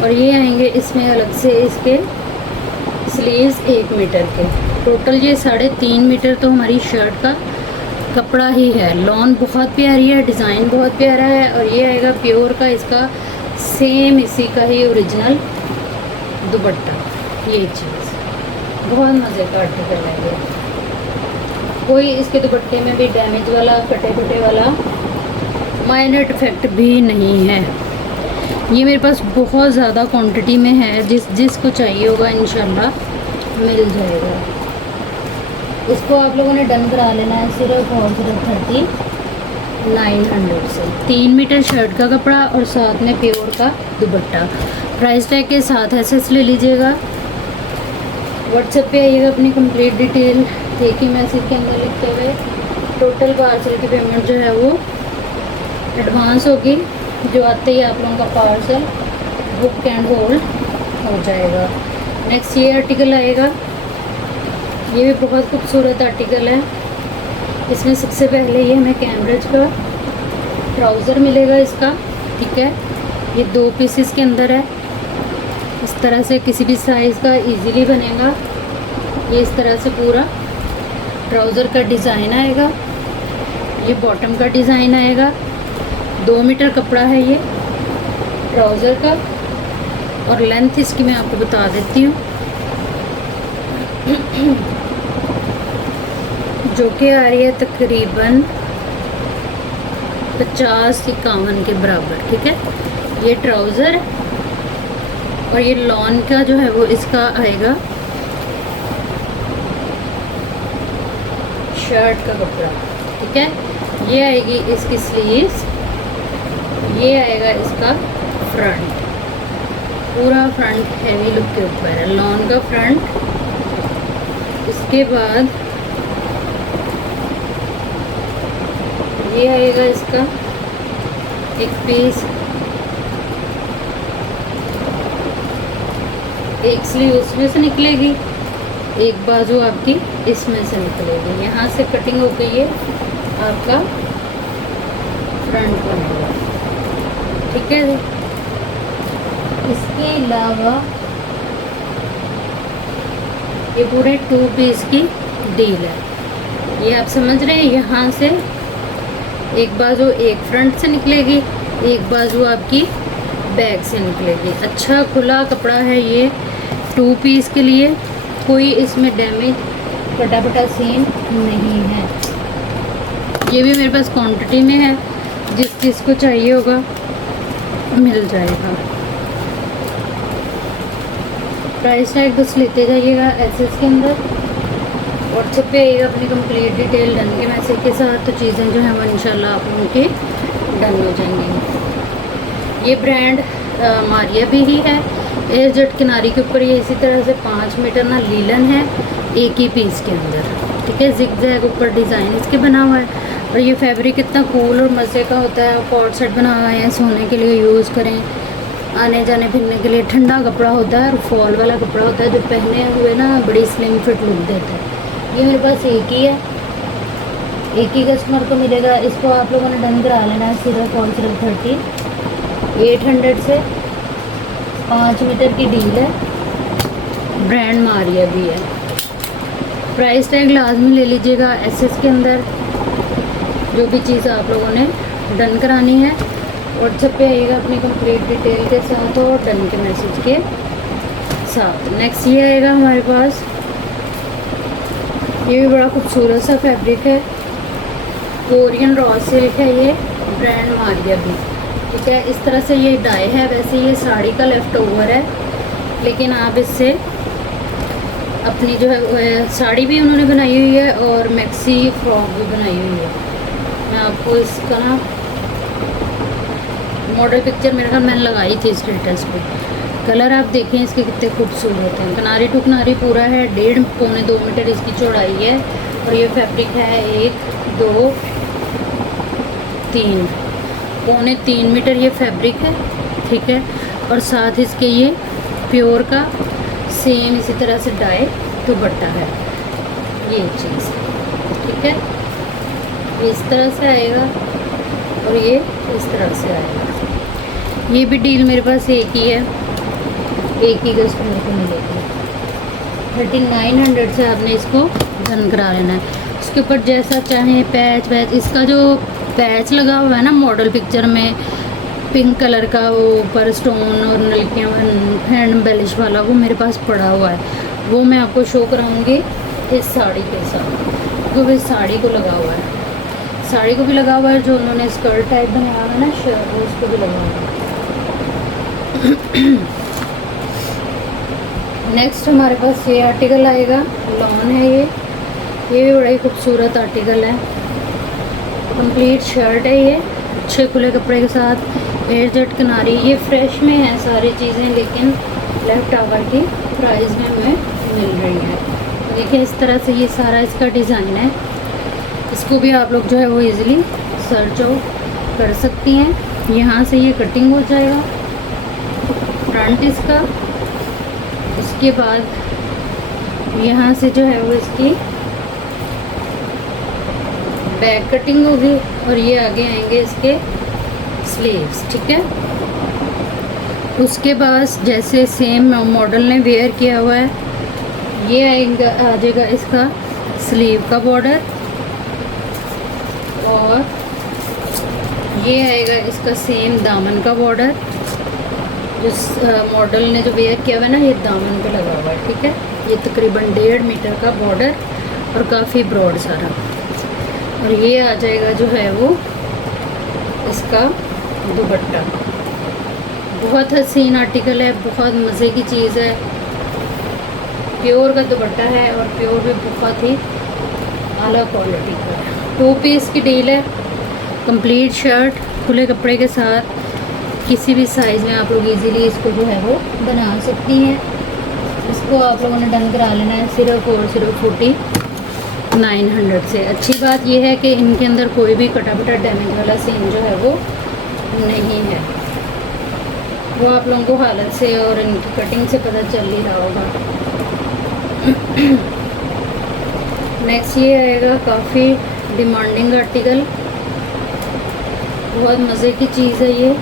और ये आएंगे इसमें अलग से इसके स्लीव्स 1 मीटर के। टोटल ये 3.5 मीटर तो हमारी शर्ट का कपड़ा ही है। लॉन बहुत प्यारी है, डिज़ाइन बहुत प्यारा है, और ये आएगा प्योर का, इसका सेम इसी का ही ओरिजिनल दुपट्टा। ये चीज़ बहुत मज़े का आर्टिकल है ये। कोई इसके दुपट्टे में भी डैमेज वाला, कटे फटे वाला माइनर डिफेक्ट भी नहीं है। ये मेरे पास बहुत ज़्यादा क्वांटिटी में है, जिसको चाहिए होगा इंशाल्लाह मिल जाएगा। इसको आप लोगों ने डन करा लेना है सिर्फ और सिर्फ 3900 से। 3 मीटर शर्ट का कपड़ा और साथ में प्योर का दुपट्टा। प्राइस टैग के साथ एसएस ले लीजिएगा। व्हाट्सएप पे आइएगा अपनी कंप्लीट डिटेल, एक ही मैसेज के अंदर लिखते हुए। टोटल पार्सल की पेमेंट जो है वो एडवांस होगी, जो आते ही आप लोगों का पार्सल बुक एंड होल्ड हो जाएगा। नेक्स्ट ये आर्टिकल आएगा, ये भी बहुत खूबसूरत आर्टिकल है। इसमें सबसे पहले ये हमें कैम्ब्रिज का ट्राउज़र मिलेगा इसका, ठीक है। ये 2 पीसेस के अंदर है। इस तरह से किसी भी साइज़ का इजीली बनेगा। ये इस तरह से पूरा ट्राउज़र का डिज़ाइन आएगा, ये बॉटम का डिज़ाइन आएगा। 2 मीटर कपड़ा है ये ट्राउज़र का, और लेंथ इसकी मैं आपको बता देती हूँ जो कि आ रही है तकरीबन 50-51 के बराबर, ठीक है। ये ट्राउज़र और ये लॉन का जो है वो इसका आएगा शर्ट का कपड़ा, ठीक है। ये आएगी इसकी स्लीव्स, ये आएगा इसका फ्रंट, पूरा फ्रंट हैवी लुक के ऊपर है, लॉन का फ्रंट। इसके बाद ये आएगा इसका एक पीस, एक स्लीव उसमें से निकलेगी, एक बाजू आपकी इसमें से निकलेगी। यहाँ से कटिंग हो गई है, आपका फ्रंट बनेगा, ठीक है। इसके अलावा ये पूरे 2 पीस की डील है, ये आप समझ रहे हैं। यहाँ से एक बाजू एक फ्रंट से निकलेगी, एक बाजू आपकी बैक से निकलेगी। अच्छा खुला कपड़ा है ये 2 पीस के लिए, कोई इसमें डैमेज फटा फटा सीन नहीं है। ये भी मेरे पास क्वांटिटी में है, जिस चीज़ को चाहिए होगा मिल जाएगा। प्राइस टैग बस लेते जाइएगा एसएस के अंदर, व्हाट्सएप पे आइएगा अपनी कंप्लीट डिटेल डन के मैसेज के साथ, तो चीज़ें जो हैं वो इंशाल्लाह आप लोगों की डन हो जाएंगी। ये ब्रांड मारिया भी ही है। एयर जेट किनारी के ऊपर ये इसी तरह से 5 मीटर ना लीलन है एक ही पीस के अंदर, ठीक है। जिग जैग ऊपर डिज़ाइन इसके बना हुआ है, और ये फैब्रिक इतना कूल और मज़े का होता है। कॉर्ड सेट बना हुआ है, सोने के लिए यूज़ करें, आने जाने फिरने के लिए। ठंडा कपड़ा होता है और फॉल वाला कपड़ा होता है, जो पहने हुए ना बड़ी स्लिम फिट लुक देता है। ये मेरे पास एक ही है, एक ही कस्टमर को मिलेगा। इसको आप लोगों ने डन करा लेना है सिर्फ और सिर्फ 3800 से। 5 मीटर की डील है, ब्रांड मारिया भी है। प्राइस टैग लाजमी ले लीजिएगा एसएस के अंदर। जो भी चीज़ आप लोगों ने डन करानी है व्हाट्सएप पे आइएगा अपनी कंप्लीट डिटेल के साथ और डन के मैसेज के साथ। नेक्स्ट ये आएगा हमारे पास, ये भी बड़ा खूबसूरत सा फैब्रिक है, कोरियन रॉ सिल्क है, ये ब्रांड मारिया भी, ठीक है। इस तरह से ये डाई है। वैसे ये साड़ी का लेफ़्ट ओवर है, लेकिन आप इससे अपनी जो है साड़ी भी उन्होंने बनाई हुई है और मैक्सी फ्रॉक भी बनाई हुई है। मैं आपको इसका ना मॉडल पिक्चर मेरे ख्याल मैंने लगाई थी स्टेटस पे। कलर आप देखें इसके कितने खूबसूरत हैं। किनारी टू किनारी पूरा है, 1.5 पौने 2 मीटर इसकी चौड़ाई है, और ये फैब्रिक है 1 2 3 पौने 3 मीटर ये फैब्रिक है, ठीक है। और साथ इसके ये प्योर का सेम इसी तरह से डाई दुपट्टा है, ये चीज़, ठीक है। ये इस तरह से आएगा और ये इस तरह से आएगा। ये भी डील मेरे पास एक ही है, एक ही कस्टमर को मिलेगी। 3900 से आपने इसको डन करा लेना है। उसके ऊपर जैसा चाहें पैच वैच, इसका जो पैच लगा हुआ है ना मॉडल पिक्चर में पिंक कलर का, वो ऊपर स्टोन और नलकियाँ हैंड बेलिश वाला, वो मेरे पास पड़ा हुआ है। वो मैं आपको शो कराऊंगी इस साड़ी के साथ, जो इस साड़ी को लगा हुआ है। साड़ी को भी लगा हुआ है, जो उन्होंने स्कर्ट टाइप बनाया हुआ है ना शर्ट, वो उसको भी लगा हुआ है। नेक्स्ट हमारे पास ये आर्टिकल आएगा, लॉन है ये भी बड़ा ही खूबसूरत आर्टिकल है। कंप्लीट शर्ट है ये, अच्छे खुले कपड़े के साथ, एयर जेट किनारी। ये फ्रेश में है सारी चीज़ें, लेकिन लेफ्ट आवर की प्राइस में हमें मिल रही है। देखिए इस तरह से ये सारा इसका डिज़ाइन है। इसको भी आप लोग जो है वो इजीली सर्च आउट कर सकती हैं। यहाँ से ये कटिंग हो जाएगा फ्रंट इसका, उसके बाद यहाँ से जो है वो इसकी बैक कटिंग होगी, और ये आगे आएंगे इसके स्लीव्स, ठीक है। उसके बाद जैसे सेम मॉडल ने वेयर किया हुआ है, ये आएगा आ जाएगा इसका स्लीव का बॉर्डर, और ये आएगा इसका सेम दामन का बॉर्डर। जिस मॉडल ने जो वेयर किया हुआ है ना, ये दामन पे लगा हुआ है, ठीक है। ये तकरीबन 1.5 मीटर का बॉर्डर और काफ़ी ब्रॉड सारा, और ये आ जाएगा जो है वो इसका दुपट्टा। बहुत हसीन आर्टिकल है, बहुत मज़े की चीज़ है। प्योर का दुपट्टा है और प्योर भी बहुत ही आला क्वालिटी का है। 2 पीस की डील है, कंप्लीट शर्ट खुले कपड़े के साथ, किसी भी साइज़ में आप लोग इजीली इसको जो है वो बना सकती हैं। इसको आप लोगों ने डन करा लेना है सिर्फ और सिर्फ 4900 से। अच्छी बात यह है कि इनके अंदर कोई भी कटा फटा डैमेज वाला सीन जो है वो नहीं है, वो आप लोगों को हालत से और इनकी कटिंग से पता चल ही रहा होगा। नेक्स्ट ये आएगा काफ़ी डिमांडिंग आर्टिकल, बहुत मज़े की चीज़ है ये,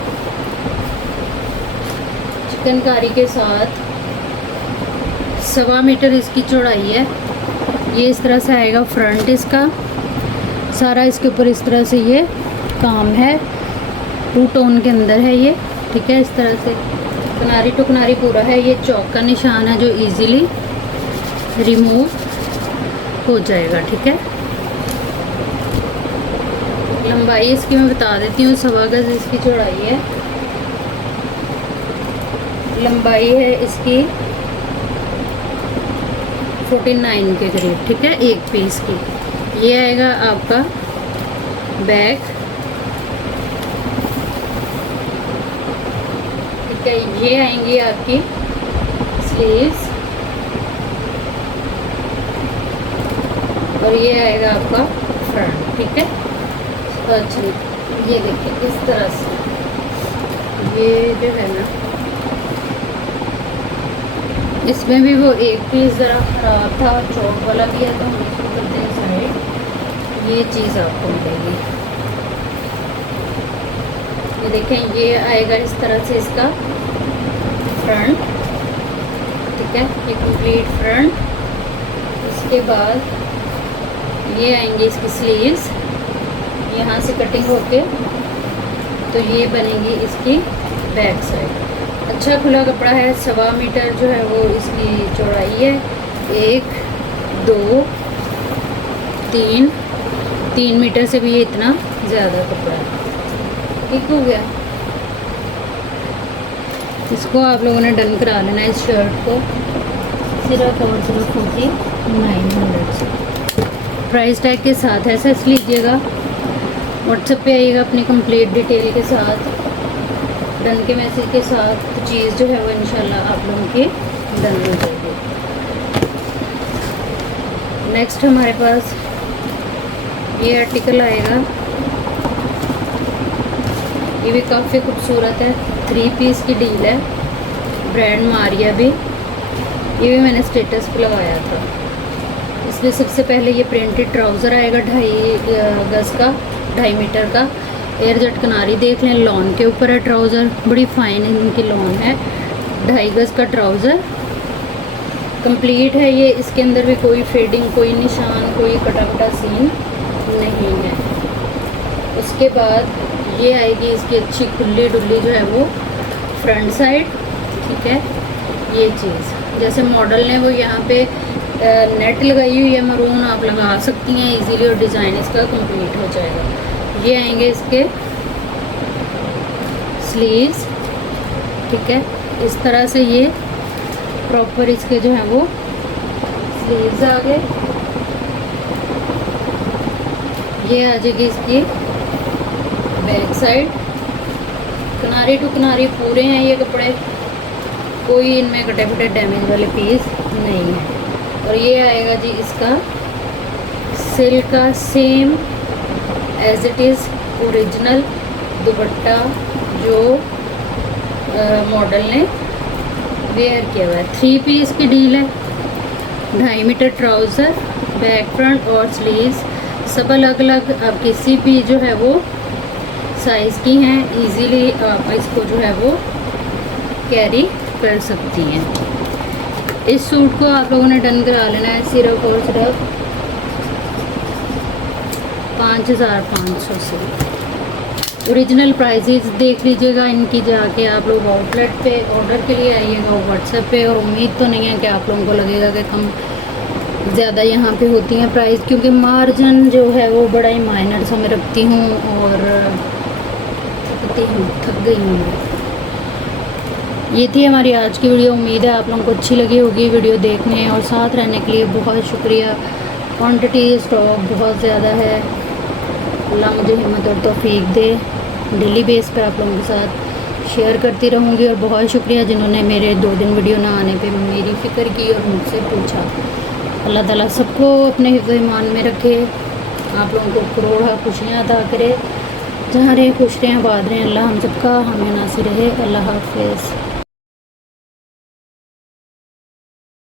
चिकनकारी के साथ। 1.25 मीटर इसकी चौड़ाई है। ये इस तरह से आएगा फ्रंट इसका सारा, इसके ऊपर इस तरह से ये काम है, 2 टोन के अंदर है ये, ठीक है। इस तरह से किनारी टू किनारी पूरा है। ये चौक का निशान है जो इजीली रिमूव हो जाएगा, ठीक है। लंबाई इसकी मैं बता देती हूँ, 1.25 गज इसकी चौड़ाई है, लंबाई है इसकी 49 के करीब, ठीक है, एक पीस की। ये आएगा आपका बैक, ठीक है। ये आएंगी आपकी स्लीव्स और ये आएगा आपका फ्रंट, ठीक है। तो अच्छा, ये देखिए इस तरह से, ये जो है ना, इसमें भी वो एक पीस ज़रा ख़राब था, चौक वाला भी है, तो हम इसको करते हैं साइड। ये चीज़ आपको मिलेगी, ये देखें, ये आएगा इस तरह से इसका फ्रंट, ठीक है, ये कंप्लीट फ्रंट। इसके बाद ये आएंगे इसकी स्लीव्स, यहाँ से कटिंग होके, तो ये बनेगी इसकी बैक साइड। अच्छा खुला कपड़ा है, 1.25 मीटर जो है वो इसकी चौड़ाई है, 1 2 3 मीटर से भी ये इतना ज़्यादा कपड़ा है, ठीक हो गया। इसको आप लोगों ने डन करा लेना है, इस शर्ट को सिर्फ और सिर्फ 4900 से, प्राइस टैग के साथ है। ऐसा लीजिएगा, व्हाट्सएप पे आइएगा अपनी कंप्लीट डिटेल के साथ, डन के मैसेज के साथ, तो चीज़ जो है वो इंशाल्लाह आप लोगों की डन हो जाएगी। नेक्स्ट हमारे पास ये आर्टिकल आएगा, ये भी काफ़ी खूबसूरत है, 3 पीस की डील है, ब्रांड मारिया भी, ये भी मैंने स्टेटस पे लगाया था। इसमें सबसे पहले ये प्रिंटेड ट्राउज़र आएगा 2.5 गज़ का, 2.5 मीटर का, एयर जट किनारी देख लें, लॉन के ऊपर है ट्राउज़र, बड़ी फाइन इनकी लॉन है, 2.5 गज़ का ट्राउज़र कंप्लीट है ये। इसके अंदर भी कोई फेडिंग, कोई निशान, कोई कटा कटा सीन नहीं है। उसके बाद ये आएगी इसकी अच्छी खुली डुल्ली जो है वो फ्रंट साइड, ठीक है। ये चीज़ जैसे मॉडल ने वो यहाँ पे नेट लगाई हुई है मरून, आप लगा सकती हैं इजीली और डिज़ाइन इसका कंप्लीट हो जाएगा। ये आएंगे इसके स्लीव्स, ठीक है, इस तरह से ये प्रॉपर इसके जो है वो स्लीव्स आ गए। ये आ जाएगी इसकी बैक साइड, किनारी टू किनारी पूरे हैं ये कपड़े, कोई इनमें कटे फटे डैमेज वाले पीस नहीं है। और ये आएगा जी इसका सिल्क का same as it is original dupatta जो मॉडल ने वेयर किया हुआ है। 3 पीस की डील है, 2.5 मीटर ट्राउज़र, बैक फ्रंट और स्लीव्स सब अलग अलग आप किसी भी जो है वो साइज़ की हैं, इजीली आप इसको जो है वो कैरी कर सकती हैं। इस सूट को आप लोगों ने डन करा लेना है सिर्फ और सिर्फ 5500 से। ओरिजिनल प्राइसेस देख लीजिएगा इनकी, जाके आप लोग आउटलेट पे ऑर्डर के लिए आइएगा व्हाट्सएप पे। और उम्मीद तो नहीं है कि आप लोगों को लगेगा कि कम ज़्यादा यहाँ पे होती हैं प्राइस, क्योंकि मार्जिन जो है वो बड़ा ही माइनर सा मैं रखती हूँ और थक गई हूँ। ये थी हमारी आज की वीडियो, उम्मीद है आप लोगों को अच्छी लगी होगी। वीडियो देखने और साथ रहने के लिए बहुत शुक्रिया। क्वांटिटी स्टॉक बहुत ज़्यादा है, अल्लाह मुझे हिम्मत और तौफीक दे। डेली बेस पर आप लोगों के साथ शेयर करती रहूँगी। और बहुत शुक्रिया जिन्होंने मेरे 2 दिन वीडियो ना आने पे मेरी फ़िक्र की और मुझसे पूछा। अल्लाह ताला सबको अपने हिफ्ज़ ईमान में रखे, आप लोगों को करोड़ा खुशियाँ अता करे, जहाँ रहे खुश रहें आबाद रहें। अल्लाह हम सबका हमें नासिर रहे। अल्लाह हाफ़िज़।